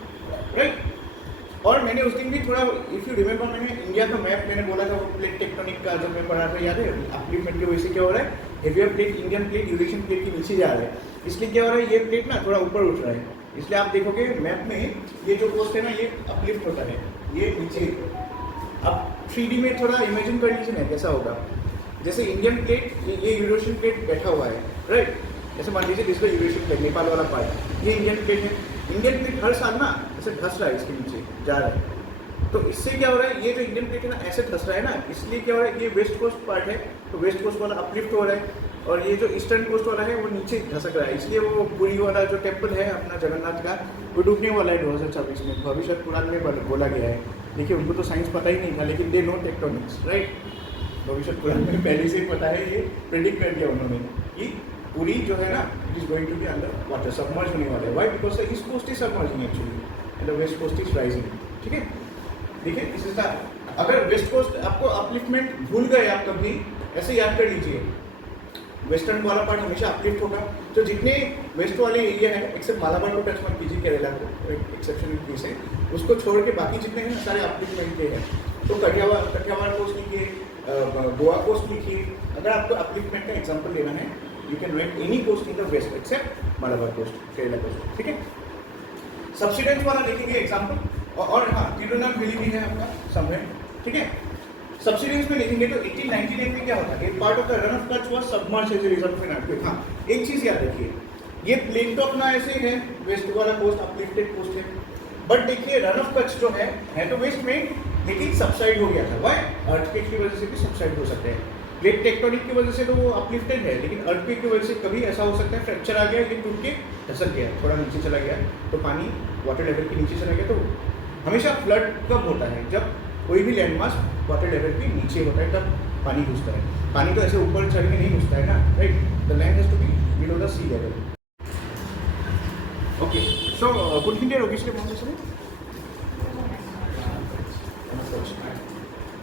right. और मैंने उस दिन भी थोड़ा, इफ यू रिमेंबर, मैंने इंडिया का मैप मैंने बोला था, वो प्लेट टेक्टोनिक का जब मैं पढ़ा था, याद है? अपलिफ्टमेंट की वजह से क्या हो रहा है? Heavier plate Indian plate Eurasian plate के नीचे जा रहा है, इसलिए क्या हो रहा है? ये प्लेट ना थोड़ा ऊपर उठ रहा है, इसलिए आप देखोगे मैप में ये जो कोस्ट है ना, ये अपलिफ्ट होता है, ये नीचे। अब 3D में थोड़ा इमेजिन कर लीजिए ना कैसा होगा। जैसे इंडियन प्लेट, ये यूरेशियन प्लेट बैठा हुआ है, राइट, जैसे मान लीजिए इसको यूरेशियन प्लेट, नेपाल वाला पार्ट, ये इंडियन प्लेट है। इंडियन प्लेट हर साल ना ऐसे धस रहा है, इसके नीचे जा रहा है, तो इससे क्या हो रहा है, ये जो इंडियन प्लेट है ना ऐसे धस रहा है ना, इसलिए क्या हो रहा है, ये वेस्ट कोस्ट पार्ट है तो वेस्ट कोस्ट वाला अपलिफ्ट हो रहा है और ये जो ईस्टर्न कोस्ट वाला है वो नीचे धसक रहा है, इसलिए वो पुरी वाला जो टेम्पल है अपना जगन्नाथ का वो डूबने वाला है 2026 में, भविष्य पुराण में बोला गया है। देखिए उनको तो साइंस पता ही नहीं था, लेकिन दे नो टेक्टोनिक्स, राइट। भविष्य पुराण में पहले से ही पता है, ये प्रेडिक्ट कर दिया उन्होंने कि पुरी जो है ना it is going to be under water, submerge होने वाला है। Why? Because the east coast is submerging actually and the west coast is rising. ठीक है, देखिए दिस इज द, अगर वेस्ट कोस्ट आपको अपलिफ्टमेंट भूल गए आप कभी, ऐसे याद कर लीजिए, वेस्टर्न वाला पार्ट हमेशा अपलिफ्ट होगा। तो जितने वेस्ट वाले एरिया है एक्सेप्ट मालाबार को टच मत कीजिए, केरला को एक एक्सेप्शनल केस है, उसको छोड़ के बाकी जितने हैं सारे अपलिफ्टमेंट के हैं। तो कठियावाड़ कोस्ट लिखिए, गोवा कोस्ट लिखिए। अगर आपको अपलिफ्टमेंट का एग्जाम्पल लेना है you can write any coast in the west except Malabar coast, Kerala coast. ठीक है, सब्सिडेंस वाला देखेंगे एग्जाम्पल, और हाँ तिरुनेलवेली भी है आपका समवेयर। ठीक है, सब्सिडेंस में देखेंगे तो 1898 में क्या होता है, एक part of the Rann of Kutch was submerged as a result of an earthquake. हाँ, एक चीज याद रखिए, ये प्लेन तो अपना ऐसे है, वेस्ट वाला कोस्ट अपलिफ्टेड कोस्ट है, बट देखिए रन ऑफ कच्छ जो है तो वेस्ट में, लेकिन सबसाइड हो गया था। वाई? अर्थक्वेक की वजह से भी सबसाइड हो सकते हैं। प्लेट टेक्टोनिक की वजह से तो वो अपलिफ्टेड है, लेकिन अर्थक्वेक की वजह से कभी ऐसा हो सकता है फ्रैक्चर आ गया, ये टूट के धसक गया, थोड़ा नीचे चला गया, तो पानी वाटर लेवल के नीचे चला गया। तो हमेशा फ्लड कब होता है, जब कोई भी लैंडमास वाटर लेवल के नीचे होता है तब पानी घुसता है। पानी तो ऐसे ऊपर चढ़ के नहीं घुसता है ना, right. The land has to be below the sea level. Okay, so कोणखिंडे रोगिसले पहुंचेছিলে?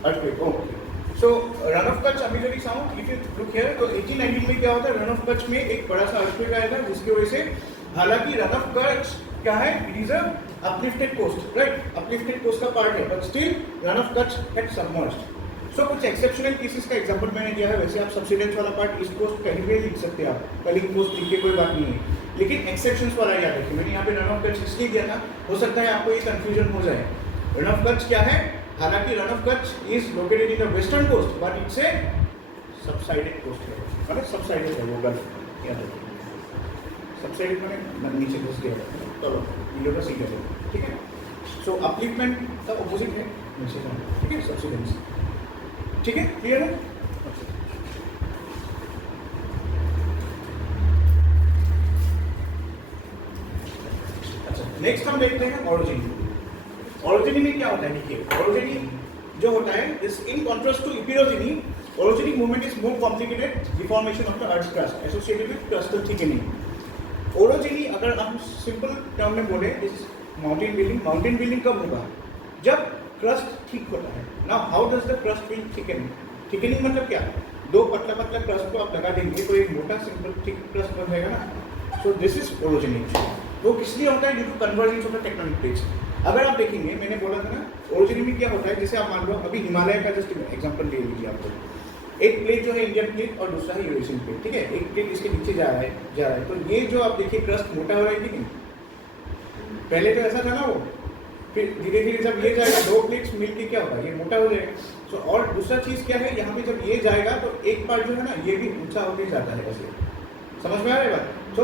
Earthquake. Okay, so Rann of Kutch अभी जब sound if you look here, तो 1819 में क्या होता है, रन ऑफ कच्छ में एक बड़ा सा अर्थक्वेक आया था, जिसकी वजह से, हालांकि रन ऑफ कच्छ क्या है, it is a uplifted coast, right? Uplifted coast का पार्ट है, but still run of Kutch had submerged. So कुछ एक्सेप्शनल केसेस का एग्जांपल मैंने दिया है। वैसे आप सब्सिडेंस वाला पार्ट ईस्ट कोस्ट कहीं भी लिख सकते हैं, आप कलिंग कोस्ट लिख के कोई बात नहीं है, लेकिन एक्सेप्शंस वाला याद रखिए। मैंने यहाँ पे रन ऑफ कच्छ इसलिए दिया था, हो सकता है आपको ये कंफ्यूजन हो जाए। रन ऑफ कच्छ क्या है, हालांकि Rann of Kutch is located in the western coast, but it's a subsided coast है, मतलब सबसाइडेड है वो गल्फ, याद रखिए। सबसाइडेड माने नीचे घुस गया, चलो बिलो का सी लेवल। ठीक है, सो अपलिफ्टमेंट का ऑपोजिट है नीचे जाना। ठीक है, सब्सिडेंस। ठीक है, क्लियर है? अच्छा, नेक्स्ट हम देखते हैं ऑरिजिन। ऑरिजिन में क्या होता है, देखिए ऑरिजिन जो होता है is in contrast to epeirogeny, origin movement is more complicated deformation of the earth crust associated with crustal thickening. Orogeny अगर हम सिंपल टर्म में बोले is mountain building. Mountain building कब होगा, जब क्रस्ट थिक होता है। Now how does the crust will thicken? Thickening मतलब क्या, दो पतला पतला क्रस्ट को आप लगा देंगे तो एक मोटा सिंपल थिक क्रस्ट बन जाएगा ना। So this is orogeny. वो किस लिए होता है, due to convergence of the tectonic plates. अगर आप देखेंगे, मैंने बोला था ना ओरोजिनी में क्या होता है, जैसे आप मान लो अभी हिमालय का जस्ट एग्जाम्पल ले लीजिए आपको, एक प्लेट जो है इंडियन प्लेट और दूसरा है यूरेशियन प्लेट। ठीक है, एक प्लेट इसके नीचे जा रहा है, तो ये जो आप देखिए क्रस्ट मोटा हो रहा है कि नहीं, पहले तो ऐसा था ना वो, फिर धीरे धीरे जब ये जाएगा, दो प्लेट्स मिलके क्या होगा, ये मोटा हो जाएगा। सो और दूसरा चीज क्या है, यहाँ पे जब ये जाएगा तो एक पार्ट जो है ना ये भी ऊंचा होके जाता है, ऐसे समझ में आ रहा है बात। तो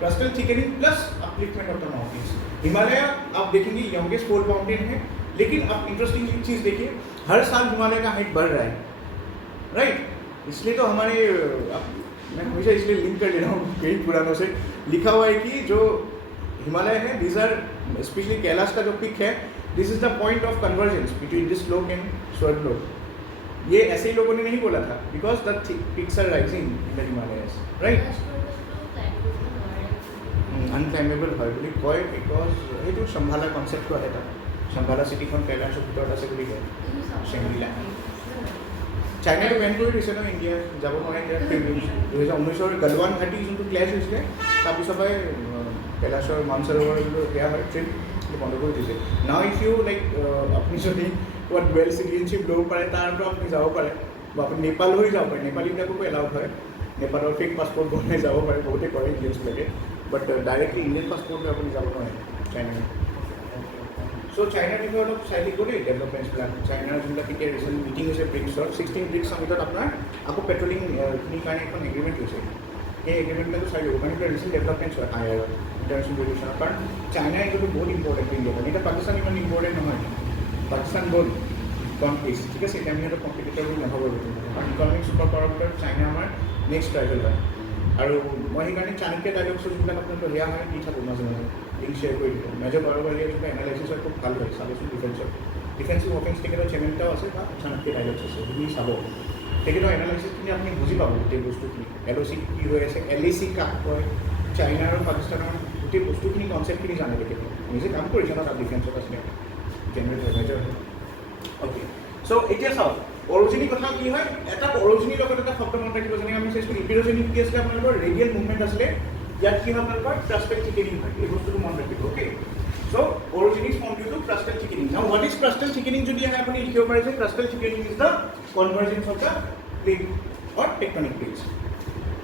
crustal thickening plus upliftment of the mountains. Himalaya आप देखेंगे यंगेस्ट फोल्ड माउंटेन है, लेकिन आप इंटरेस्टिंग चीज देखिए, हर साल हिमालय का हाइट बढ़ रहा है, राइट। इसलिए तो हमारे, मैं हमेशा इसलिए लिंक कर ले रहा हूँ कई पुरानों से, लिखा हुआ है कि जो हिमालय है, दीज आर स्पेशली कैलाश का जो पिक है, this is the point of convergence between this लोक एंड स्वर्गलोक। ये ऐसे ही लोगों ने नहीं बोला था, because the peaks are rising in the Himalayas, right. Unclimbable হয় বুলি কয়, বিকজ সেইটো সম্ভালা কনচেপ্টটো আহে তাত, সম্ভালা চিটিখন কৈলাশৰ ভিতৰত আছে বুলি কয়, চেংৰিলা। চাইনাটো বেন কৰি দিছে ন, ইণ্ডিয়া যাব নোৱাৰে এতিয়া। 2019 গলৱান ঘাটি যোনটো ক্লেছ হৈছিলে, তাৰপিছৰ পৰাই কৈলাশৰ মানসৰোবৰ সেয়া হয় ট্ৰিপ বন্ধ কৰি দিছে। নাও ইফ ইউ লাইক আপুনি যদি ক'ৰবাত ডুৱেল চিটিজেনশ্বিপ ল'ব পাৰে, তাৰ পৰা আপুনি যাব পাৰে, বা আপুনি নেপাল হৈ যাব পাৰে, নেপালীবিলাককো এলাউড হয়, নেপালৰ ফেক পাছপৰ্ট বনাই যাব পাৰে, বহুতে কৰে ইণ্ডিয়ানছবিলাকে, বাট ডাইৰেক্টলি ইণ্ডিয়ান পাছপৰ্ট লৈ আপুনি যাব নোৱাৰে চাইনা। চ' চাইনাৰ বিষয়ে অলপ চাই থাকিব দেই ডেভেলপমেণ্টছবিলাক। চাইনাৰ যোনবিলাক এতিয়া ৰিচেণ্ট মিটিং হৈছে ব্ৰিক্সৰ, 16 ব্ৰিক্স সামিটত আপোনাৰ আকৌ পেট্ৰলিংখিনিৰ কাৰণে এখন এগ্ৰিমেণ্ট হৈছে। সেই এগ্ৰিমেণ্টবিলাকো চাই দিব, কাৰণ এতিয়া ৰিচেণ্ট ডেভেলপমেণ্টছ হয় IR ইণ্টাৰনেশ্যনেল ৰিলেশ্যনৰ, কাৰণ চাইনা এইটো বহুত ইম্পৰ্টেণ্ট ইণ্ডিয়াৰ কাৰণে। এতিয়া পাকিস্তান ইমান ইম্পৰ্টেণ্ট নহয়, পাকিস্তান গ'ল ইকনমিক্স, ঠিক আছে, এতিয়া আমি সিহঁতক কম্পিটিটৰ বুলি নাভাবোঁ, কাৰণ ইকনমিক্স ছুপাৰ পাৱাৰ ভিতৰত চাইনা আমাৰ নেক্সট ৰাইভেল হয়। আৰু মই সেইকাৰণে চাণক্য ডাইলগছ যোনবিলাক আপোনালোকৰ সেয়া হয় দি থাকোঁ মাজে মাজে, লিংক শ্বেয়াৰ কৰি দিওঁ। মেজৰ বাৰোবাৰীয়ে যোনটো এনালাইচিছ হয় খুব ভাল হয়, চাবচোন ডিফেন্সৰ ডিফেন্সিভ অফেন্স তেখেতৰ চেনেলটাও আছে বা চাণক্য ডাইলগছ আছে, সেইখিনি চাব। তেখেতৰ এনালাইচিছখিনি আপুনি বুজি পাব গোটেই বস্তুখিনি, LOC কি হৈ আছে, LAC কাক কয়, চাইনা আৰু পাকিস্তানৰ গোটেই বস্তুখিনি কনচেপ্টখিনি জানে তেখেতে, নিজে কাম কৰিছে ন তাত ডিফেন্সত আছিলে জেনেৰেল মেজৰ। অ'কে, চ' এতিয়া চাওক অৰজিনী কথা কি হয়, এটা অৰজিনীৰ লগত এটা শব্দ মনত ৰাখিব, যেনেকৈ আমি চাইছিলোঁ ইপিৰজিনী কি আছিলে আপোনালোকৰ ৰেডিয়েল মুভমেণ্ট আছিলে, ইয়াত কি হয় আপোনালোকৰ ক্ৰাষ্টেল থিকেনিং হয়, এই বস্তুটো মনত ৰাখিব। অ'কে, so' orogeny form due to crustal thickening. Now what is crustal thickening যদি আহে আপুনি লিখিব পাৰে যে crustal thickening is the convergence of the plate or tectonic plates.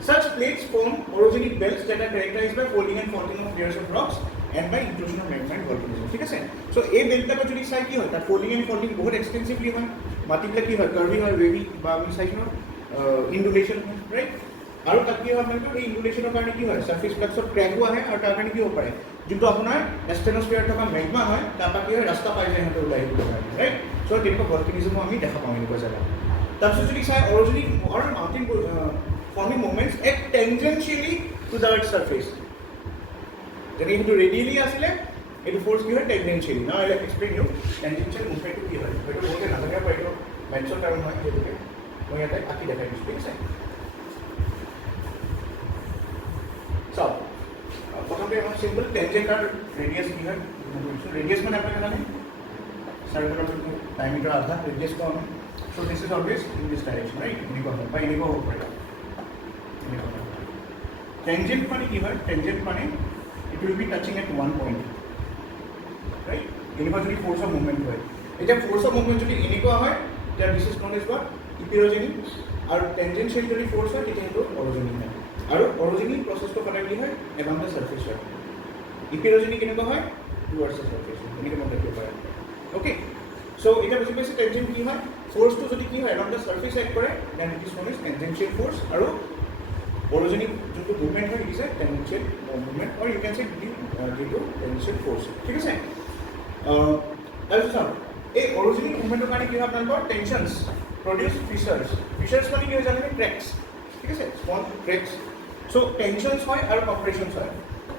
Such plates form orogenic belts that are characterized by folding and faulting of layers of rocks and by intrusion of magma and volcanism. ঠিক আছে, so এই বেল্টটাকে যদি চাই কি হয়, তাত folding and faulting বহুত extensively হয়, মাটিবিলাক কি হয় কাৰ্ভিং হয়, ৱেভি বা আমি চাইছোঁ ইণ্ডুলেশ্যন হয়, ৰাইট। আৰু তাত কি হয় আপোনালোকৰ এই ইণ্ডুলেশ্যনৰ কাৰণে কি হয় ছাৰ্ফেচবিলাকত ক্ৰেকো আহে, আৰু তাৰ কাৰণে কি হ'ব পাৰে যোনটো আপোনাৰ এষ্টেনস্ফিয়াৰত থকা মেগমা হয় তাৰপৰা কি হয় ৰাস্তা পাই যায় সিহঁতে ওলাই আহিব কাৰণে, ৰাইট। চ' তেনেকুৱা ভলকেনিজমো আমি দেখা পাওঁ এনেকুৱা জেগাত। তাৰপিছত যদি চাই orogenic or mountain forming movements act tangentially to the earth's surface. যেনে কিন্তু ৰেডিয়েলি আছিলে এইটো ফ'ৰ্চ কি হয় tangentially. Now I will explain you tangential মুভমেণ্টটো কি হয়, হয়তো বহুতে নাজানিব পাৰে, এইটো মেথছৰ কাৰণ হয়, সেইটোকে মই ইয়াতে আঁকি দেখাই দিছোঁ, ঠিক আছে। চাওক প্ৰথমতে আমাৰ চিম্পল টেংজেণ্ট আৰু ৰেডিয়াছ কি হয়, ৰেডিয়াছ মানে আপোনালোকে জানে চাৰ্কেলৰ ডায়মিটাৰ আধা, ৰেডিয়াছ কম হয়। So' this is always in this direction, right, এনেকুৱা হয় বা এনেকুৱা হ'ব পাৰে। টেঞ্জেণ্ট মানে কি হয়, টেঞ্জেণ্ট মানে it will be touching at one point, right. এনেকুৱা যদি ফ'ৰ্চ অফ মুভমেণ্ট হয়, এতিয়া ফ'ৰ্চ অফ মুভমেণ্ট যদি এনেকুৱা হয় তেতিয়া this is known is what epeirogenic, আৰু টেঞ্জেঞ্চিয়েল যদি ফ'ৰ্চ হয় তেতিয়া সেইটো অৰজিনিক হয়। আৰু অৰজিনিক প্ৰচেছটো সদায় কি হয় এবাউট দ্য ছাৰ্ফেচ হয়, ইপিৰজেনিক কেনেকুৱা হয় টুৱাৰ্ডছ দ্য ছাৰ্ফেচ, এনেকৈ মনত ৰাখিব পাৰে। অ'কে, চ' এতিয়া বুজি পাইছে টেঞ্জেণ্ট কি হয়, ফ'ৰ্চটো যদি কি হয় এবাউট দ্য ছাৰ্ফেচ এক্ট কৰে then it is known as tangential force, আৰু অৰজিনিক যোনটো মুভমেণ্ট হয় it is a tangential movement or you can say due to টেঞ্জেঞ্চিয়েল force, ঠিক আছে। তাৰপিছত চাওক এই অৰজিনিক মুভমেণ্টৰ কাৰণে কি হয় আপোনালোকৰ টেনশ্যনছ প্ৰডিউচ ফিচাৰ্ছ, ফিচাৰ্ছ মানে কি হয় জানে ক্ৰেকছ, ঠিক আছে, স্মল ক্ৰেকছ। চ' টেনশ্যনছ হয় আৰু কম্প্ৰেশ্যনছ হয়।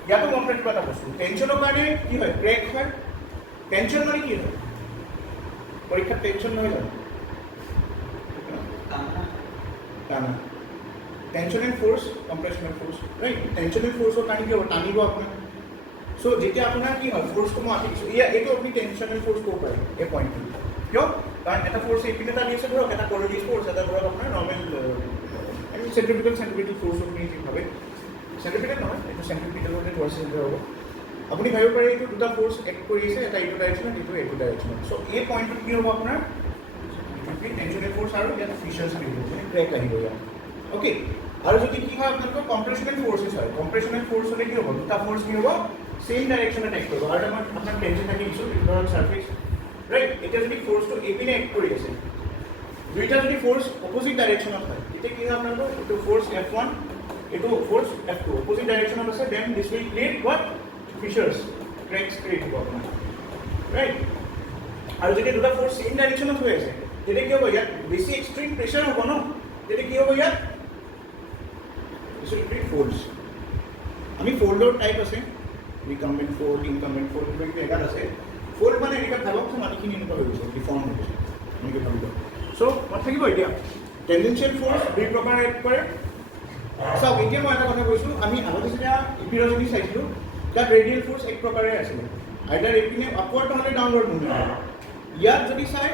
ইয়াতো মনত ৰাখিব এটা বস্তু, টেনশ্যনৰ কাৰণে কি হয় ক্ৰেক হয়। টেনশ্যন মানে কি হয়, পৰীক্ষাত টেনশ্যন নহয় জানো, টানা, tension and force, compression and force, right. Tension and ফ'ৰ্চৰ কাৰণে কি হ'ব টানিব আপোনাক। চ' যেতিয়া আপোনাৰ কি হয় ফ'ৰ্চটো মই আঁকি দিছোঁ, এইটো আপুনি টেনশ্যন এণ্ড ফ'ৰ্চ ক'ব পাৰে এই পইণ্টটো, কিয় কাৰণ এটা ফ'ৰ্চ এইপিনে টানি আছে ধৰক, এটা কৰলিছ ফ'ৰ্চ, এটা ধৰক আপোনাৰ নৰ্মেল চেণ্ট্ৰিপিটেল ফ'ৰ্চ আপুনি যি ভাবে, চেণ্ট্ৰিপিটেল নহয় এইটো চেণ্ট্ৰিপিটেলতে টুৱাৰ্ডছ চেণ্টাৰ হ'ব। আপুনি ভাবিব পাৰে এইটো দুটা ফ'ৰ্চ এক্ট কৰি আছে, এটা এইটো ডাইৰেকশ্যনত এইটো এইটো ডাইৰেকশ্যনত। চ' এই পইণ্টটোত কি হ'ব আপোনাৰ টেনশ্যন এণ্ড ফ'ৰ্চ আৰু ইয়াত ফিচাৰ্ছ আহিব, মানে ক্ৰেক আহিব ইয়াত। অ'কে, আৰু যদি কি হয় আপোনালোকৰ কম্প্ৰেশ্যনেল ফ'ৰ্চেছ হয়, কম্প্ৰেশ্যনেল ফ'ৰ্চ হ'লে কি হ'ব দুটা ফ'ৰ্চ কি হ'ব চেম ডাইৰেকশ্যনত এক্ট কৰিব, আৰু মই আপোনাক টেনশ্যন থাকি দিছোঁ ধৰক ছাৰ্ফেচ, ৰাইট। এতিয়া যদি ফ'ৰ্চটো এইপিনে এক্ট কৰি আছে, দুইটা যদি ফ'ৰ্চ অপজিট ডাইৰেকশ্যনত হয় তেতিয়া কি হয় আপোনালোকৰ এইটো ফ'ৰ্চ F1 এইটো ফ'ৰ্চ F2 অপজিট ডাইৰেকশ্যনত আছে, then this will create what features, cracks create হ'ব আপোনাৰ, ৰাইট। আৰু যেতিয়া দুটা ফ'ৰ্চ চেম ডাইৰেকশ্যনত হৈ আছে তেতিয়া কি হ'ব ইয়াত বেছি এক্সট্ৰিম প্ৰেছাৰ হ'ব ন, তেতিয়া কি হ'ব ইয়াত ফ'ল্ডছ। আমি ফ'ল্ডৰ টাইপ আছে ৰিকাম্বেণ্ট ফ'ল্ড, ইনকাম্বেণ্ট ফ'ল্ড, কিবা কিবি এগাল আছে। ফ'ল্ড মানে এনেকৈ ভাবকচোন মাটিখিনি এনেকুৱা হৈ গৈছে, ডিফৰ্ম হৈ গৈছে, এনেকৈ ভাবিব। চ' মনত থাকিব এতিয়া টেঞ্জেঞ্চিয়েল ফ'ৰ্চ দুই প্ৰকাৰ এক্ট কৰে। চাওক এতিয়া মই এটা কথা কৈছোঁ, আমি আগতে যেতিয়া ইপিৰজেনী চাইছিলোঁ তাত ৰেডিয়েল ফ'ৰ্চ এক প্ৰকাৰে আছিলে, আইদাৰ এইপিনে আপৱাৰ্ড নহ'লে ডাউনৱাৰ্ড মুভমেণ্ট হ'ব। ইয়াত যদি চাই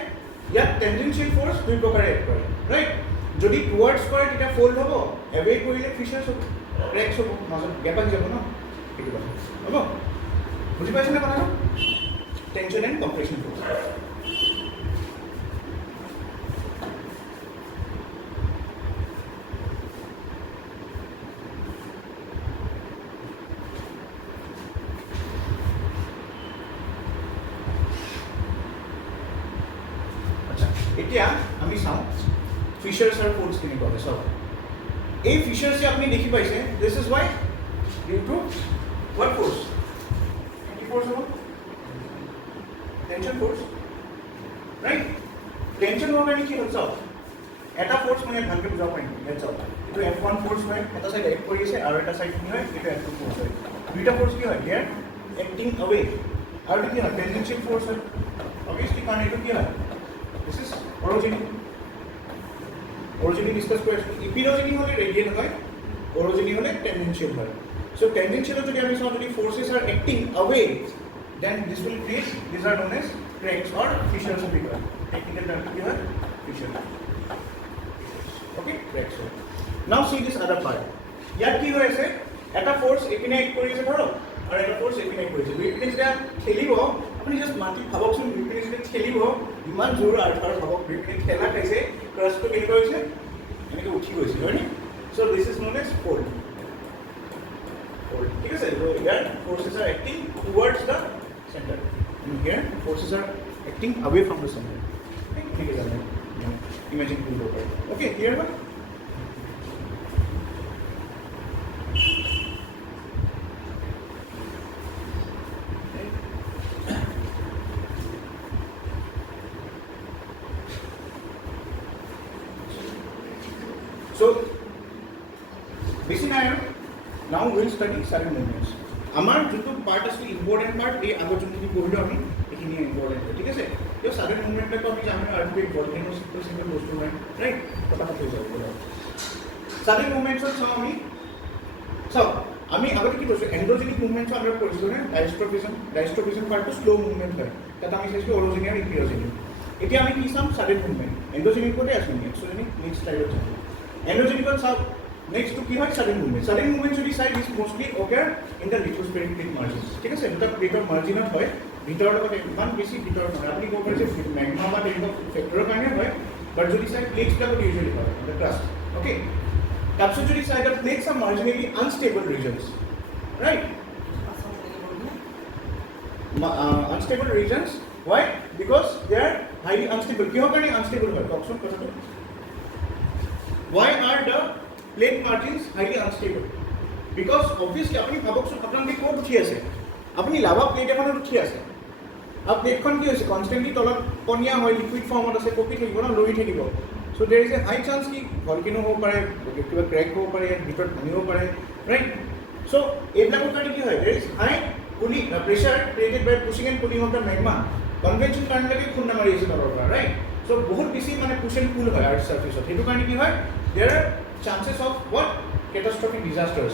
ইয়াত টেঞ্জেঞ্চিয়েল ফ'ৰ্চ দুই প্ৰকাৰে এক্ট কৰে, ৰাইট। যদি টুৱাৰ্ডছ কৰে তেতিয়া ফ'ল্ড হ'ব, এৱে কৰিলে ফিচাৰ্ছ হ'ব, ক্ৰেকছ হ'ব, মাজত গেপ আহি যাব ন, সেইটো কথা হ'ব। বুজি পাইছেনে কথাটো, টেনশ্যন এণ্ড কম্প্ৰেশ্যন ফ'ৰ্চ। আচ্ছা, এতিয়া আমি চাওঁ ফিচাৰ্ছ আৰু ফ'ৰ্চ কেনেকুৱা হয়। চাওক এই ফিচাৰ্ছ যে আপুনি দেখি পাইছে, this is why due to what force, কি ফ'ৰ্চ হ'ব টেনশ্যন ফ'ৰ্চ, ৰাইট টেনশ্যন হোৱাৰ কাৰণে কি হ'ল চাওক এটা ফ'ৰ্চ মানে ভালকৈ বুজাব পাৰিম ইয়াত চাওক এইটো F1 ফ'ৰ্চ হয় এটা চাইড এক্ট কৰি আছে আৰু এটা চাইড কি হয় এইটো F2 ফ'ৰ্চ হয় দুইটা ফ'ৰ্চ কি হয় হিয়াৰ এক্টিং আৱে আৰু এইটো কি হয় টেনজেনচিয়েল ফ'ৰ্চ হয় অবভিয়াছলি কাৰণ এইটো কি হয় দিছ ইজ অৰিজিনি ডিছকাছ কৰি আছোঁ ইপিৰজেনি হ'লে ৰেডিয়েল হয় অৰিজিনি হ'লে টেনজেনচিয়েল হয় চ' টেনজেনচিয়েলত যদি আমি চাওঁ যদি forces are acting away then this will create these are known as cracks or features বুলি কয় টেকনিকেল টাৰ্মটো কি হয় ফিচাৰ okay cracks হয় now see this other part ইয়াত কি হৈ আছে এটা ফ'ৰ্চ এপিনে এক্ট কৰি আছে ধৰক আৰু এটা ফ'ৰ্চ এপিনে এক্ট কৰিছে দুই পিনে যেতিয়া খেলিব আপুনি জাষ্ট মাটি ভাবকচোন দুই পিনে যেতিয়া খেলিব ইমান জোৰ আৰু ভাবক দুই পিনে খেলা খাইছে ক্ৰাছটো কেনেকুৱা হৈছে এনেকৈ উঠি গৈছে হয়নে চ' this is known as fold ঠিক আছে ইয়াৰ forces are acting towards the centre here forces are acting away from the center ঠিক আছে imagine to go right okay clear ba so basically now we will study sudden movements amar joto part is important part ei ago joto porido ami ekhini important ঠিক আছে ये सारे movement में तो अभी जाने अर्थक्वेक वोल्केनो सिंपल वस्तु है राइट फटाफट हो जाएगा सारे मूवमेंट्स सब আমি সব আমি আগতে কি কৈছো এন্ড্ৰোজেনিক মুভমেন্টছ আমরা কৰিছো না ডাইস্ট্ৰফিজম পাৰ্টটো স্লো মুভমেন্ট হয় তাত আমি চাইছো অৰোজেনিক আৰু ইপিৰজেনিক এতিয়া আমি কি চাম সাডেন মুভমেন্ট এন্ড্ৰোজেনিক কোতে আছে এক্সোজেনিক নেক্সট স্লাইডত যাম এন্ড্ৰোজেনিক চাও নেক্সট টু কি হয় সাডেন মুভমেন্ট যদি চাই this mostly occur in the lithospheric plate margins ঠিক আছে দুটা প্লেটৰ মাৰ্জিনত হয় ভিতৰৰ লগত ইমান বেছি ভিতৰত নহয় আপুনি ক'ব পাৰিছে মেগমা বা তেনেকুৱা ফেক্টৰৰ কাৰণে হয় বাট যদি চাই প্লেটছবিলাকত ইউজুৱেলি হয় দ্য ক্ৰাষ্ট অ'কে তাৰপিছত যদি চাই the plates are marginally unstable regions right unstable regions why because they are highly unstable কিহৰ কাৰণে আনষ্টেবল হয় কওকচোন কথাটো why are the plate margins highly unstable because obviously আপুনি ভাবকচোন আপোনালোকে ক'ত উঠি আছে আপুনি লাভা প্লেট এখনত উঠি আছে আৰু প্লেটখন কি হৈছে কনষ্টেণ্টলি তলত পনীয়া হয় লিকুইড ফৰ্মত আছে পকি থাকিব ন লৰি থাকিব so' there is a high chance কি ভলকেনো হ'ব পাৰে কিবা ক্ৰেক হ'ব পাৰে ভিতৰত ভাঙিব পাৰে ৰাইট চ' এইবিলাকৰ কাৰণে কি হয় there is high pulling pressure created by pushing and pulling of the magma convection কাৰণেলৈকে খুন্দা মাৰি আছে তলৰ পৰা ৰাইট চ' বহুত বেছি মানে পুছ এণ্ড পুল হয় আৰ্থ চাৰ্ফেচত সেইটো কাৰণে কি হয় দেৰ আৰ চান্সেছ অফ হোৱাট কেটাষ্ট্ৰফিক ডিজাষ্টাৰ্ছ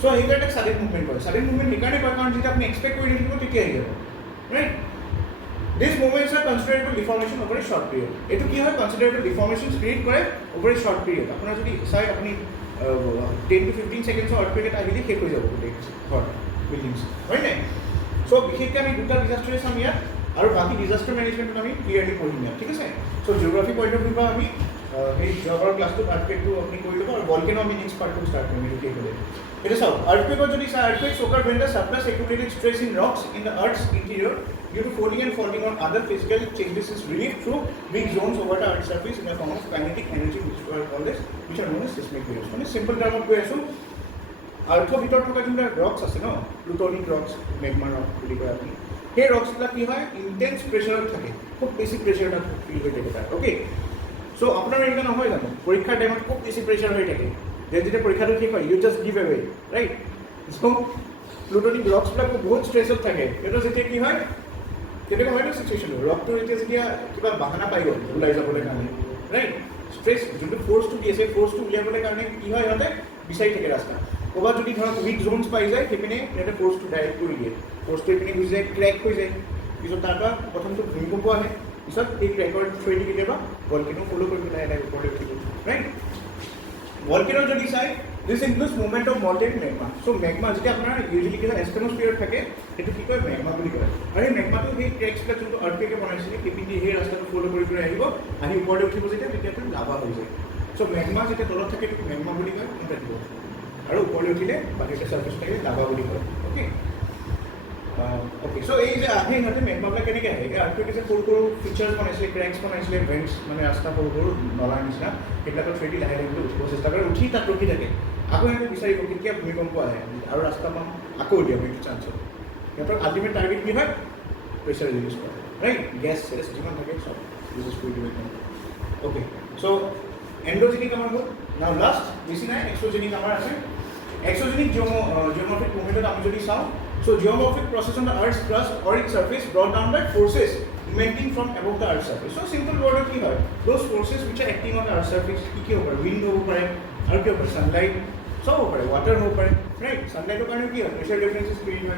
চ' সেইকাৰণে সাডেন মুভমেণ্ট হয় সাডেন মুভমেণ্ট সেইকাৰণে হয় কাৰণ যেতিয়া আপুনি এক্সপেক্ট কৰি থাকিব তেতিয়া আহি যাব ৰাইট দিছ মুভমেণ্টছ আৰ কনচিডাৰেবল ডিফৰ্মেশ্যন অভাৰ এ শ্বৰ্ট পিৰিয়ড এইটো কি হয় কনচিডাৰেবল ডিফৰ্মেশ্যন ক্ৰিয়েট কৰে অভাৰ এ শ্বৰ্ট পিৰিয়ড আপোনাৰ যদি চাই আপুনি 10 to 15 ছেকেণ্ডছৰ আৰ্থকুৱেক আহিলে শেষ হৈ যাব গোটেই ঘৰ বিল্ডিংছ হয় নাই চ' বিশেষকৈ আমি দুটা ডিজাষ্টাৰ চাম ইয়াত আৰু বাকী ডিজাষ্টাৰ মেনেজমেণ্টত আমি ক্লিয়াৰলি পঢ়িম ইয়াত ঠিক আছে চ' জিঅ'গ্ৰাফি পইণ্ট অফ ভিউ পৰা আমি এই যোৱাবাৰৰ ক্লাছটো আৰ্থকুৱেকটো আপুনি কৰি ল'ব আৰু ভলকেনো আমি নেক্সট পাৰ্টটো ষ্টাৰ্ট কৰিম এইটো শেষ হ'লে এটা চাওক আৰ্থকুৱেকত যদি চাই আৰ্থকুৱেকছ occur when the surplus accumulated stress in rocks in the earth's interior due to falling and faulting or other physical changes is relieved through weak zones over the earth's surface in the form of kinetic energy which are known as seismic waves মানে simple termত কৈ আছোঁ আৰ্থৰ ভিতৰত থকা যোনবিলাক ৰক্স আছে ন প্লুটনিক ৰক্স magma ৰক বুলি কয় আপুনি সেই ৰক্সবিলাক কি হয় ইণ্টেন্স প্ৰেছাৰত থাকে খুব বেছি প্ৰেছাৰ তাত ফিল হৈ থাকে তাত অ'কে চ' আপোনাৰ এনেকুৱা নহয় জানো পৰীক্ষাৰ টাইমত খুব বেছি প্ৰেছাৰ হৈ থাকে যেতিয়া পৰীক্ষাটো ঠিক হয় you just give away right so' plutonic ৰক্সবিলাক বহুত ষ্ট্ৰেছত থাকে সেইটো যেতিয়া কি হয় কেতিয়াবা হয় ন চিটুৱেশ্যনটো ৰকটোৰ এতিয়া যেতিয়া কিবা বাহানা পাই গ'ল ওলাই যাবলৈ কাৰণে ৰাইট ষ্ট্ৰেছ যোনটো ফ'ৰ্চটো দি আছে ফ'ৰ্চটো উলিয়াবলৈ কাৰণে কি হয় সিহঁতে বিচাৰি থাকে ৰাস্তা ক'ৰবাত যদি ধৰক উইক জোনছ পাই যায় সেইপিনে সিহঁতে ফ'ৰ্চটো ডাইৰেক্ট কৰি দিয়ে ফ'ৰ্চটো এইপিনে গুচি যায় ক্ৰেক হৈ যায় পিছত তাৰপৰা প্ৰথমটো ভূমিকম্প আহে পিছত এই ক্ৰেকৰ থ্ৰুৱেদি কেতিয়াবা ভলকেনো ফ'ল' কৰি পেলাই এটা ওপৰলৈ উঠিব ৰাইট ভলকেনো যদি চাই দিছ includes movement of molten magma চ' মেগমা যেতিয়া আপোনাৰ ইউজুৱেলি কিবা এছপেনস্ফিয়াৰত থাকে সেইটো কি কয় মেগমা বুলি কয় আৰু সেই মেগমাটো সেই ক্ৰেকছবিলাক যোনটো আৰ্থকুৱেকে বনাইছিলে সেইপিনে সেই ৰাস্তাটো ফ'ল' কৰি পেলাই আহিব আহি ওপৰলৈ উঠিব যেতিয়া তেতিয়াতো লাভা হৈ যায় চ' মেগমা যেতিয়া তলত থাকে মেগমা বুলি কয় থাকিব আৰু ওপৰলৈ উঠিলে বাকীটা চাৰ্ফেচ থাকে লাভা বুলি কয় অ'কে অ'কে চ' এই যে আহে সিহঁতে মেগমাবিলাক কেনেকৈ আহে এই আৰ্থকুৱেকে যে সৰু সৰু ফিচাৰ্ছ বনাইছিলে ক্ৰেকছ বনাইছিলে ভেণ্টছ মানে ৰাস্তা সৰু সৰু নলাৰ নিচিনা সেইবিলাকত থ্ৰেডি লাহে লাহে উঠিব চেষ্টা কৰে উঠি তাত ৰখি থাকে আকৌ সিহঁতে বিচাৰিব কেতিয়া ভূমিকম্প আহে আৰু ৰাস্তা পাম আকৌ উলিয়াব এইটো চান্সত সিহঁতৰ আল্টিমেট টাৰ্গেট কি হয় প্ৰেছাৰ ৰিলিজ কৰা right? Gas cells jiman thake sob this is going to be okay. So endogenic amar hol. Now last besi nai exogenic amar ase. Exogenic geomorphic movement ami jodi sao, so geomorphic process on the earth's crust or its surface brought down by forces emanating from above the earth's surface. So simple word ki hoy, those forces which are acting on the earth's surface ki hobe, wind hobo pare aru ki hobe, sunlight सब हो पड़े, water हो पड़े, right? Sunlight के कारण क्या pressure differences create हुए,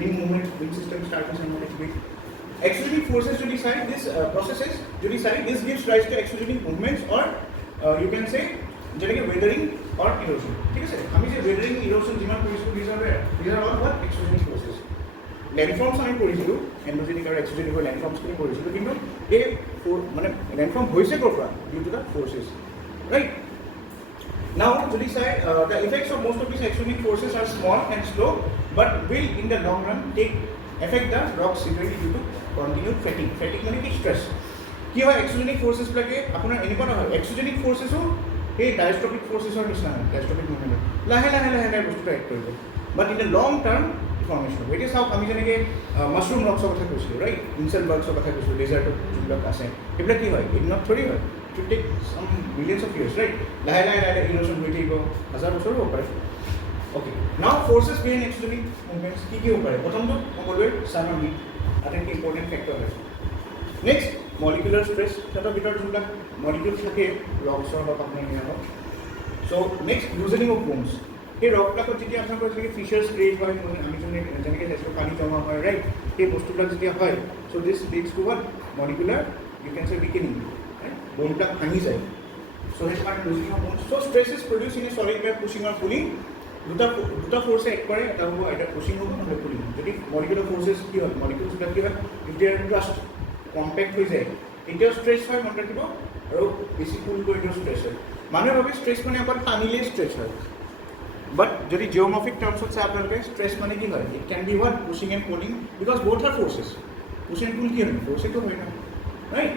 wind movement, wind system start to cinematic beat. Exogenic forces जो decide this processes जो decide this gives rise to exogenic movements or you can say जैसे कि weathering or erosion. ठीक है सर? हम इसे weathering, erosion जिमान पढ़िશું these are all what exogenic forces. Landforms আমি পঢ়িছিলোঁ, endogenic আৰু exogenic landforms খিনি পঢ়িছিলোঁ, কিন্তু এই মানে landform হৈছে ক'ৰ পৰা? Due to the forces, right? Now, to decide, the effects of most of these exogenic forces are small and slow, but will in the long run affect the rock severely due to continued fatigue. Fatigue means ki stress. Ki hoy exogenic forces lage apunar eniko na hoy exogenic forces ho ei diastrophic forces or nisna diastrophic movement lahe bostu act koribo, but in the long term deformation. It is how ami janeke mushroom rocks kotha koichilu, right? Insect bugs kotha koichilu, desert jubak ase ebla ki hoy not thori hoy, it will take some millions of years, right? Lahe erosion hoi thaibo, hazar bochor ho pare. Okay, now forces behind exogenic movements ki ho pare? Prothom to bolbe sun or heat attain important factor hai. Next, molecular stress thata bitor jula molecule thake rocks or apne niya. So next, loosening of bones. এই রকবিলাকত যেতিয়া আপোনাৰ কৈছে ফিচাৰ্স create হয়, আমি যেনেকৈ যেনেকৈ পানী জমা হয়, ৰাইট? সেই বস্তুবিলাক যেতিয়া হয়, so' this leads to what molecular you can say উইকেনিং, right? বোনবিলাক ভাঙি যায়, চ' সেইটো কাৰণে losing of bonds. So' stress is produce in a solid by pushing or pulling. দুটা ফ'ৰ্চে এক কৰে, এটা হ'ব এটা পুছিং হ'ব নহ'লে পুলিং. যদি মলিকুলাৰ ফ'ৰ্চেছ কি হয়, মলিকুলছবিলাক কি হয়, if they are just compact হৈ যায় তেতিয়াও ষ্ট্ৰেছ হয়, মনত ৰাখিব, আৰু বেছি পুল কৰিলেও ষ্ট্ৰেছ হয়. মানুহে ভাবে ষ্ট্ৰেছ মানে অকল টানিলেই ষ্ট্ৰেছ হয়, but যদি geomorphic terms হচ্ছে আপনাদের stress মানে কি হয়, it can be what pushing and pulling because both are forces. push and pull কি হয়, force তো হয় না, right?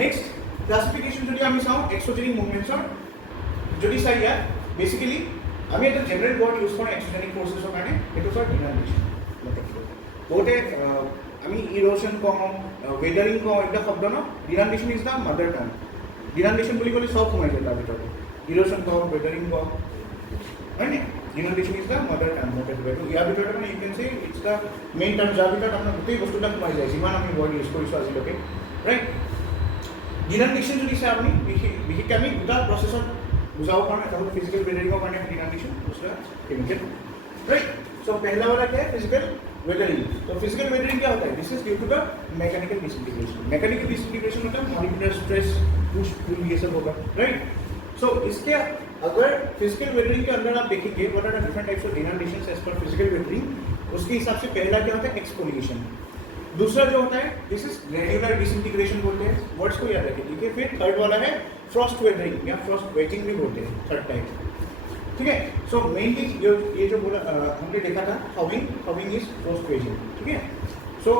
Next, classification যদি আমি চাও exogenic movements or যদি চাই ইয়াত basically আমি এটা general word use কৰো exogenic forces এর কারণে, এটা হচ্ছে denudation. বহুতে আমি erosion কম, weathering কম, এটা শব্দ না, denudation is the mother term. denudation বুলি ক'লে সব সোমাই যায় তাৰ ভিতৰত. erosion curve, weathering curve, right? Denudation is the mother term. So ইয়াৰ ভিতৰত মানে you can say it's the main term যাৰ ভিতৰত আপোনাৰ গোটেই বস্তুটা সোমাই যায় যিমান আমি word use কৰিছো আজিলৈকে, right? denudation যদি চাই আপুনি বিশেষকৈ আমি দুটা প্ৰচেছত বুজাব পাৰোঁ, এটা হ'ল ফিজিকেল weathering কাৰণে denudation, दूसरा chemical, right? So पहला वाला क्या है, physical weathering. तो physical weathering क्या होता है? This is due to the mechanical disintegration. Mechanical disintegration होता है molecular stress, push pull ये सब होगा, right? So इसके अगर फिजिकल वेदरिंग के अंदर आप देखेंगे what are the different types of denominations as पर फिजिकल वेदरिंग, उसके हिसाब से पहला क्या होता है, एक्सफोलिएशन. दूसरा जो होता है दिस इज ग्रेन्युलर डिसइंटीग्रेशन बोलते हैं, वर्ड्स को याद रखें, ठीक है? फिर थर्ड वाला है फ्रॉस्ट वेदरिंग या फ्रॉस्ट वेजिंग भी बोलते हैं, थर्ड टाइप, ठीक है? सो मेनली ये जो बोला हमने देखा था हाउविंग इज फ्रॉस्ट वेजिंग, ठीक है? सो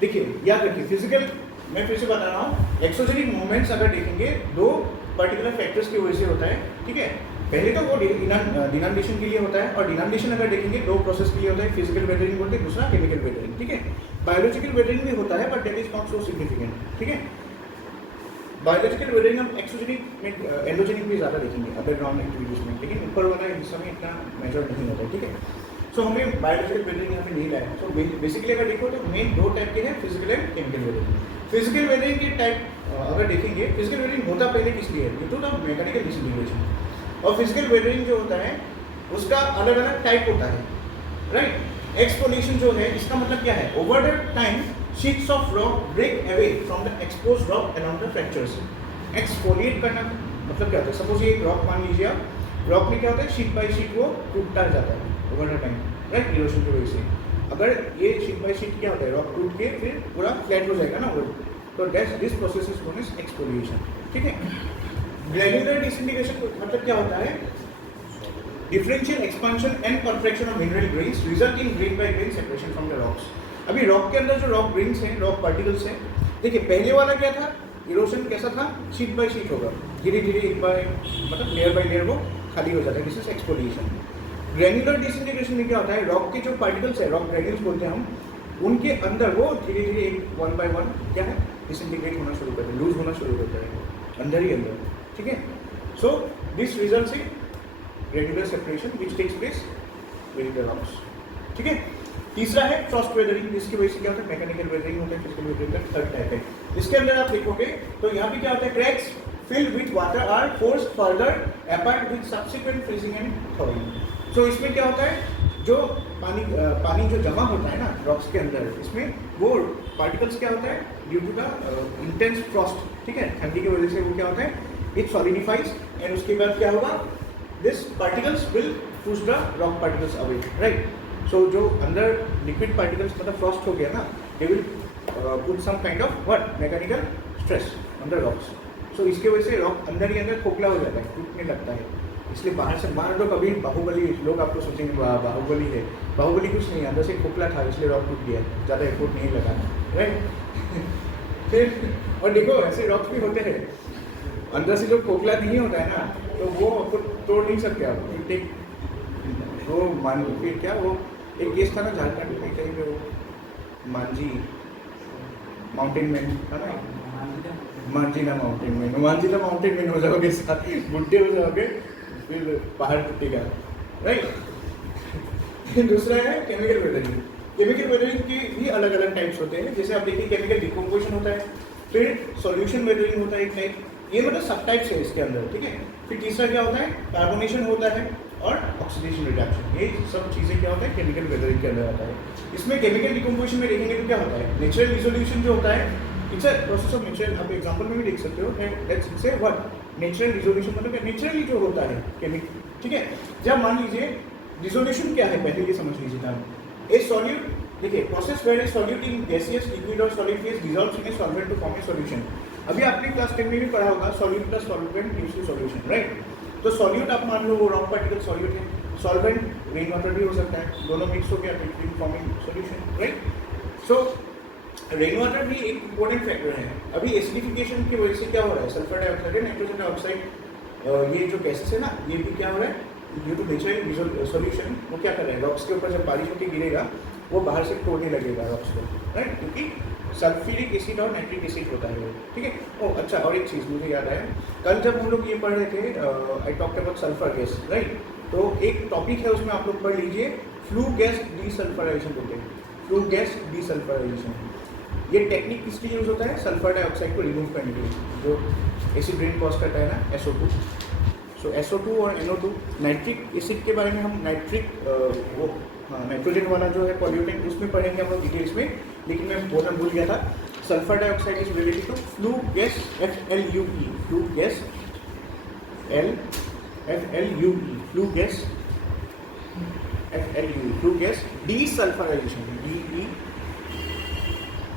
देखिए याद रखिए फिजिकल, मैं फिर से बता रहा हूँ, एक्सोजेनिक मूवमेंट्स अगर देखेंगे दो पर्टिकुलर फैक्टर्स की वजह से होता है, ठीक है? पहले तो वो डिनोमिनेशन के लिए होता है, और डिनोमिनेशन अगर देखेंगे दो प्रोसेस के लिए होता है, फिजिकल वेदरिंग बोलते हैं, दूसरा केमिकल वेदरिंग, ठीक है? बायोलॉजिकल वेदरिंग भी होता है but that is not so significant, ठीक है? बायोलॉजिकल वेदरिंग हम एक्सोजेनिक में एंडोजेनिक भी ज़्यादा देखेंगे अंडरग्राउंड एक्टिविटीज में, लेकिन ऊपर वाला हिस्सा में इतना मेजर नहीं होता है, ठीक है? सो हमें बायोलॉजिकल वेदरिंग यहाँ पे नहीं लाया. सो बेसिकली अगर देखो तो मेन दो टाइप के हैं, physical and chemical weathering. Physical weathering के टाइप अगर देखेंगे, फिजिकल वेदरिंग होता पहले किस लिए है, due to the mechanical disintegration. और फिजिकल वेदरिंग जो होता है उसका अलग अलग टाइप होता है, राइट? एक्सफोलिएशन जो है इसका मतलब क्या है, over the time sheets of rock break away from the exposed rock along the fractures. Exfoliate करना मतलब क्या होता है, सपोज ये एक रॉक मान लीजिए आप, रॉक में क्या होता है, शीट बाय शीट वो टूटता जाता है over the time, right? Erosion की वजह से अगर ये शीट बाय शीट क्या होता है, रॉक टूट के फिर पूरा फ्लैट हो जाएगा ना वो, तो this process is known as exfoliation, ठीक है? ग्रेन्युलर डिसइंटीग्रेशन मतलब क्या होता है, differential expansion and contraction of mineral grains result in grain by grain separation from the rocks. अभी रॉक के अंदर जो रॉक ग्रेन्स हैं, रॉक पार्टिकल्स हैं, देखिए पहले वाला क्या था, इरोशन कैसा था, शीट बाय शीट होगा, धीरे धीरे एक बार मतलब लेयर बाय लेयर वो खाली हो जाता है, this is exfoliation. Granular disintegration में क्या होता है, रॉक के जो पार्टिकल्स है, रॉक ग्रेन्यूल्स बोलते हैं हम, उनके अंदर वो धीरे धीरे एक वन बाय वन क्या है डिसइंटीग्रेट होना शुरू करते हैं, लूज होना शुरू करते हैं अंदर ही अंदर, ठीक है। So this results in regular separation which takes place with the rocks, ठीक है। तीसरा है फ्रॉस्ट वेदरिंग, जिसकी वजह से क्या होता है मैकेनिकल वेदरिंग होता है, फिजिकल वेदरिंग का थर्ड टाइप है। इसके अंदर आप देखोगे तो यहाँ पे क्या होता है cracks filled with water are forced further apart with subsequent freezing and thawing। so इसमें क्या होता है जो पानी जो जमा होता है ना रॉक्स के अंदर, इसमें वो पार्टिकल्स क्या होता है due to the intense frost, ठीक है, ठंडी की वजह से वो क्या होता है इट सॉलिडिफाइज एंड उसके बाद क्या होगा this particles will push the rock particles away, right. So जो अंदर लिक्विड पार्टिकल्स मतलब फ्रॉस्ट हो गया ना, they will put some kind of what mechanical stress on the rocks. So इसके वजह से रॉक अंदर ही अंदर खोखला हो जाता है, टूटने लगता है। इसलिए बाहर से मार दो कभी बाहुबली, लोग आपको सोचेंगे बाहुबली है, बाहुबली कुछ नहीं, अंदर से खोखला था इसलिए रॉक टूट गया, ज़्यादा एफोर्ट नहीं लगाना, राइट। फिर और देखो ऐसे रॉक्स भी होते हैं अंदर से जो खोखला नहीं होता है ना, तो वो आपको तोड़ नहीं सकते आप, ठीक। वो मान लो फिर क्या वो एक केस था ना झारखंड में कहीं पे, वो मांझी माउंटेन मैन था ना, मांझीला माउंटेन मैन हो जाओगे, बुढ़े हो जाओगे, फिर पहाड़ टूटेगा, राइट। दूसरा है केमिकल वेदरिंग। केमिकल वेदरिंग के भी अलग अलग टाइप्स होते हैं, जैसे आप देखिए केमिकल डिकम्पोजिशन होता है, फिर सॉल्यूशन वेदरिंग होता है एक टाइप, ये मतलब सब टाइप्स है इसके अंदर, ठीक है। फिर तीसरा क्या होता है कार्बोनेशन होता है और ऑक्सीडेशन रिडक्शन, ये सब चीज़ें क्या होता है केमिकल वेदरिंग के अंदर आता है। इसमें केमिकल डिकम्पोजिशन में देखेंगे तो क्या होता है नेचुरल रिजोल्यूशन जो होता है, it's a process of natural, आप एग्जांपल में भी देख सकते हो, let's say what natural resolution मतलब नेचुरली जो होता है केमिकल, ठीक है। जब मान लीजिए रिजोल्यूशन क्या है पहले ये समझ लीजिए ना, ए सॉल्यूट, देखिए process where a solute in gaseous liquid और solid phase dissolves in a solvent to form a solution. अभी आपने क्लास 10 में भी पढ़ा होगा solute plus solvent gives you solution, right. तो सॉल्यूट आप मान लो वो रॉक पार्टिकल सॉल्यूट है, सॉल्वेंट रेन वाटर भी हो सकता है, दोनों मिक्स हो गया फिर forming solution, right. So rain water भी एक इंपॉर्टेंट फैक्टर है। अभी एसिडिफिकेशन की वजह से क्या हो रहा है सल्फर डाइऑक्साइड नाइट्रोजन डाइऑक्साइड, ये जो गैसेस है ना ये भी क्या हो रहा है ड्यू टू नेचुरल सॉल्यूशन, वो क्या कर रहे हैं रॉक्स के ऊपर जब बारिश होकर गिरेगा वो बाहर से तोड़ने लगेगा रॉक्स को, राइट, क्योंकि सल्फ्यूरिक एसिड और नाइट्रिक एसिड होता है वो, ठीक है। ओह अच्छा, और एक चीज़ मुझे याद आया, कल जब हम लोग ये पढ़ रहे थे I talked about sulphur gas, right, तो एक टॉपिक है उसमें आप लोग पढ़ लीजिए फ्लू गैस डीसल्फराइजेशन बोलते हैं, फ्लू गैस डीसल्फराइजेशन। ये टेक्निक किसके लिए यूज़ होता है सल्फर डाइऑक्साइड को रिमूव करने के लिए, जो एसिड रेन कॉज करता है ना SO2। सो SO2 और NO2, नाइट्रिक एसिड के बारे में हम नाइट्रिक वो नाइट्रोजन वाला जो है पॉल्यूटेंट उसमें पढ़ेंगे हम लोग डिटेल्स में, लेकिन मैं बोलना भूल गया था। Sulphur dioxide is related to flue gas FLUE, flue gas FLUE, flue gas FLUE, flue gas desulphurisation,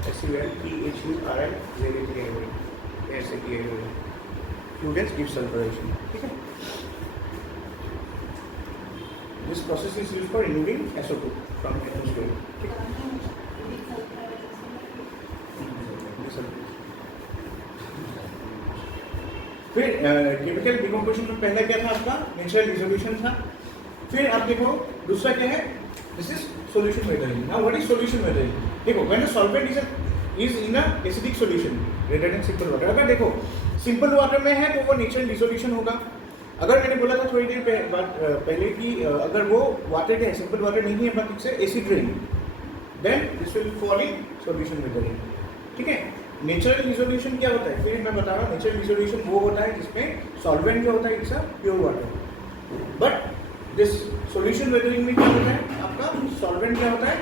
DESULPHURI ऐसे किया हुआ फ्लू गैस डीसल्फराइजेशन, ठीक है। This process is used for removing SO2 from atmosphere, ठीक है। फिर केमिकल डिकम्पोजिशन में पहला क्या था आपका नेचुरल रिजोल्यूशन था। फिर आप देखो दूसरा क्या है this is solution weathering. Now what is solution weathering? देखो when the solvent is in a acidic solution rather than simple water, अगर देखो सिंपल वाटर में है तो वो नेचुरल डिसोल्यूशन होगा। अगर मैंने बोला था थोड़ी देर पहले कि अगर वो वाटर क्या है सिंपल वाटर नहीं है but it's acid rain, then this will fall in solution weathering, ठीक है। नेचुरल रिजोल्यूशन क्या होता है फिर मैं बता रहा हूँ। नेचुरल रिजोल्यूशन वो होता है जिसमें सॉल्वेंट जो होता है it's a pure water, but this solution weathering में क्या होता है आपका सॉल्वेंट क्या होता है,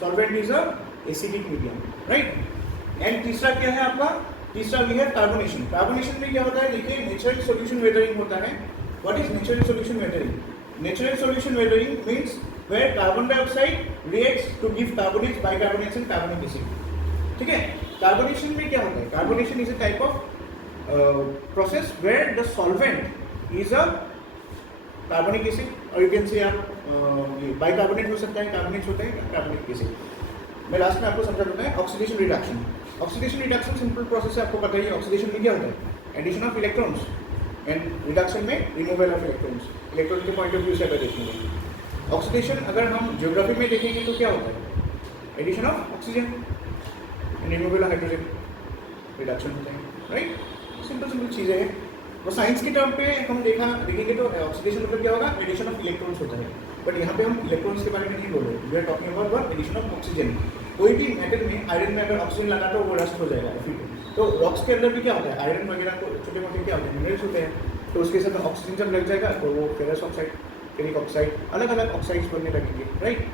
solvent is a acidic medium, right. And तीसरा क्या है आपका, तीसरा वी है कार्बोनेशन। कार्बोनेशन में क्या होता है देखिए नेचुरल सॉल्यूशन वेदरिंग होता है। What is natural solution weathering? Natural solution weathering means where carbon dioxide reacts to give carbonates, bicarbonates and carbonic acid, ठीक है। कार्बोनेशन में क्या होता है, carbonation is a type of process where the solvent is a carbonic acid और you can say आप bicarbonate हो सकता है, कार्बोनेट्स होता है कार्बोनिक एसिड। मैं लास्ट में आपको समझा दूंगा oxidation reduction. Oxidation reduction simple process है, आपको पता ही है। ऑक्सीडेशन में क्या होता है addition of electrons and reduction में रिमूवल ऑफ इलेक्ट्रॉन्स, इलेक्ट्रॉन के पॉइंट ऑफ व्यू से अगर देखेंगे। ऑक्सीडेशन अगर हम ज्योग्राफी में देखेंगे तो क्या होता है addition of oxygen and removal of hydrogen, reduction होता है, राइट? सिंपल सिंपल चीज़ें हैं। वो साइंस की टर्म पे हम देखेंगे तो ऑक्सीडेशन मतलब क्या होगा, एडिशन ऑफ इलेक्ट्रॉन्स होता है, बट यहाँ पे हम इलेक्ट्रॉन्स के बारे में नहीं बोल रहे, we are talking about addition of oxygen. कोई भी मेटल में आयरन में अगर ऑक्सीजन लगा तो वो रस्ट हो जाएगा फिर। तो रॉक्स के अंदर भी क्या होता है, आयरन वगैरह को छोटे मोटे क्या होते हैं, मिनरल्स होते हैं, तो उसके साथ ऑक्सीजन जब लग जाएगा तो वो फेरस ऑक्साइड, फेरिक ऑक्साइड, अलग अलग ऑक्साइड्स बनने लगेंगे, right?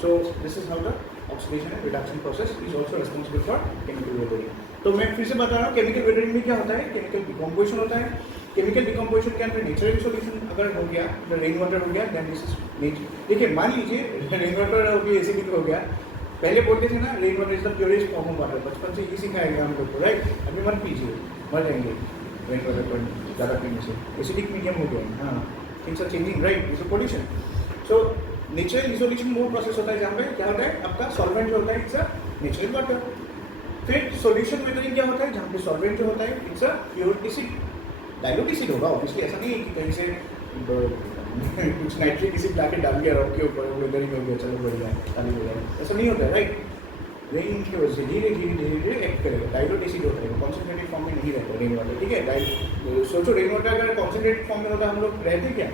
So this is how the oxidation and reduction process is also responsible for chemical weathering. तो मैं फिर से बता रहा हूँ, केमिकल वेदरिंग में क्या होता है, केमिकल डिकम्पोजिशन होता है। केमिकल डिकम्पोजिशन के अंदर नेचुरल सॉल्यूशन अगर हो गया, तो रेन वाटर हो गया, देन दिस इज नेचर। देखिए मान लीजिए रेन वाटर हो गया, एसिडिक हो गया, पहले बोलते थे ना rain water is the purest form of water, बचपन से ये सिखाया गया हम लोग को, राइट? अभी मत पीजिए, मर जाएंगे रेन वाटर पर ज़्यादा पीने से, एसिडिक मीडियम हो गया। हाँ, things are changing, right? Is a pollution. So natural dissolution वो प्रोसेस होता है जहाँ पे क्या होता है, आपका सॉल्वेंट जो होता है इट्स अ नेचुरल वाटर। फिर सॉल्यूशन वेदरिंग क्या होता है, जहाँ पे सॉल्वेंट जो होता है it's a pure acid, dilute acid होगा ऑब्वियसली, ऐसा नहीं है कि कहीं से कुछ नाइट्रिक एसिड ला के डाल दिया रॉक के ऊपर, वेदरिंग हो गया, चलो बढ़िया चालू हो गया, ऐसा नहीं होता है, राइट? रेन की वजह से धीरे धीरे एक्ट करेगा, डाइल्यूट एसिड होता है, कॉन्सेंट्रेटेड फॉर्म में नहीं रहता रेन वाटर, ठीक है? सोचो रेन वाटर अगर कॉन्सेंट्रेटेड फॉर्म में होता हम लोग रहते क्या?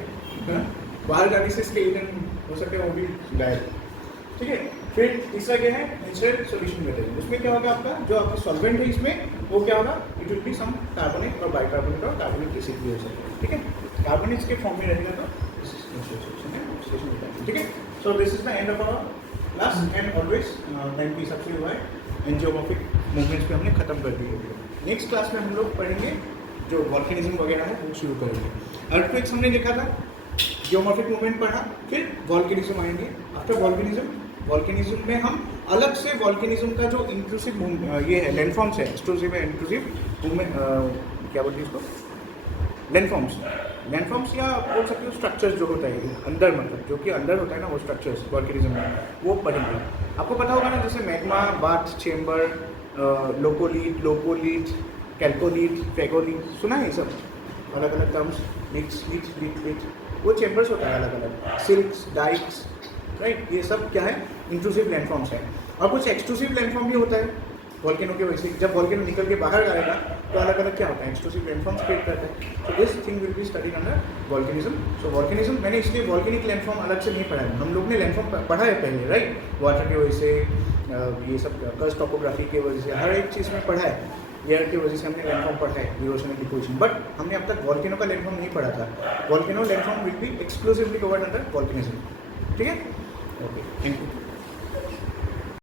बाहर जाने से स्केलेटन हो सकते हैं, वो भी गायब, ठीक है? फिर तीसरा क्या है, नेचुरल सॉल्यूशन मेथड। उसमें क्या होगा, आपका जो आपका सॉल्वेंट है इसमें वो क्या होगा, it will be some carbonate और बाइकार्बोनेट और कार्बोनिक एसिड भी हो सकता है, ठीक है? कार्बोनेट्स के फॉर्म में रहेगा तो दिस इज नेचुरल सॉल्यूशन है, ऑक्सीडेशन होता है, ठीक है? So this is the end of our class and always time की सबसे हुआ है एंजियोग्राफिक मूवमेंट्स पे हमने खत्म कर दिया। नेक्स्ट क्लास में हम लोग पढ़ेंगे जो वॉल्केनिज्म वगैरह है वो शुरू करेंगे। अर्थक्वेक्स हमने देखा था, जियोमॉर्फिक मूवमेंट पढ़ा, फिर वॉल्केनिज्म आएंगे। आफ्टर वॉल्केनिज्म में हम अलग से वॉल्केनिज्म का जो इंक्लूसिव ये है लैंडफॉर्म्स है, एक्सक्लूसिव है, इंक्लूसिव मूवमेंट क्या बोलते हैं इसको, लैंडफॉर्म्स या बोल सकते हो स्ट्रक्चर्स जो होता है अंदर, मतलब जो कि अंदर होता है ना वो स्ट्रक्चर्स वॉल्केनिज्म में, वो पढ़ेंगे। आपको पता होगा ना, जैसे मैग्मा, बाथ चेम्बर, लोकोलीथ, कैल्कोलीथ, फेगोलीथ, सुना है ये सब अलग अलग टर्म्स, लीथ, वो चेम्बर्स होता है अलग अलग, सिल्क्स, डाइक्स, राइट? ये सब क्या है, इंट्रूसिव लैंडफॉर्म्स है। और कुछ एक्सक्लूसिव लैंडफॉर्म भी होता है वॉल्केनो के वजह से, जब वॉल्केनो निकल के बाहर आएगा तो अलग अलग क्या होता है, एक्सक्लूसिव लैंडफॉर्म्स क्रिएट करता है। So this thing will be studied under volcanism. So volcanism मैंने इसलिए वॉल्केनिक लैंडफॉर्म अलग से नहीं पढ़ा है, हम लोग ने लैंडफॉर्म पढ़ा है पहले, राइट? वाटर की वजह से, ये सब कर्स्ट टोपोग्राफी की वजह से, हर एक चीज़ में पढ़ा है, एयर की वजह से हमने लैंडफॉर्म पढ़ा है, इरोशन एंड डिपोजिशन, बट हमने अब तक वॉल्केनो का लैंडफॉर्म नहीं पढ़ा था। Volcano landform will be exclusively covered under volcanism, ठीक है? Okay, thank you.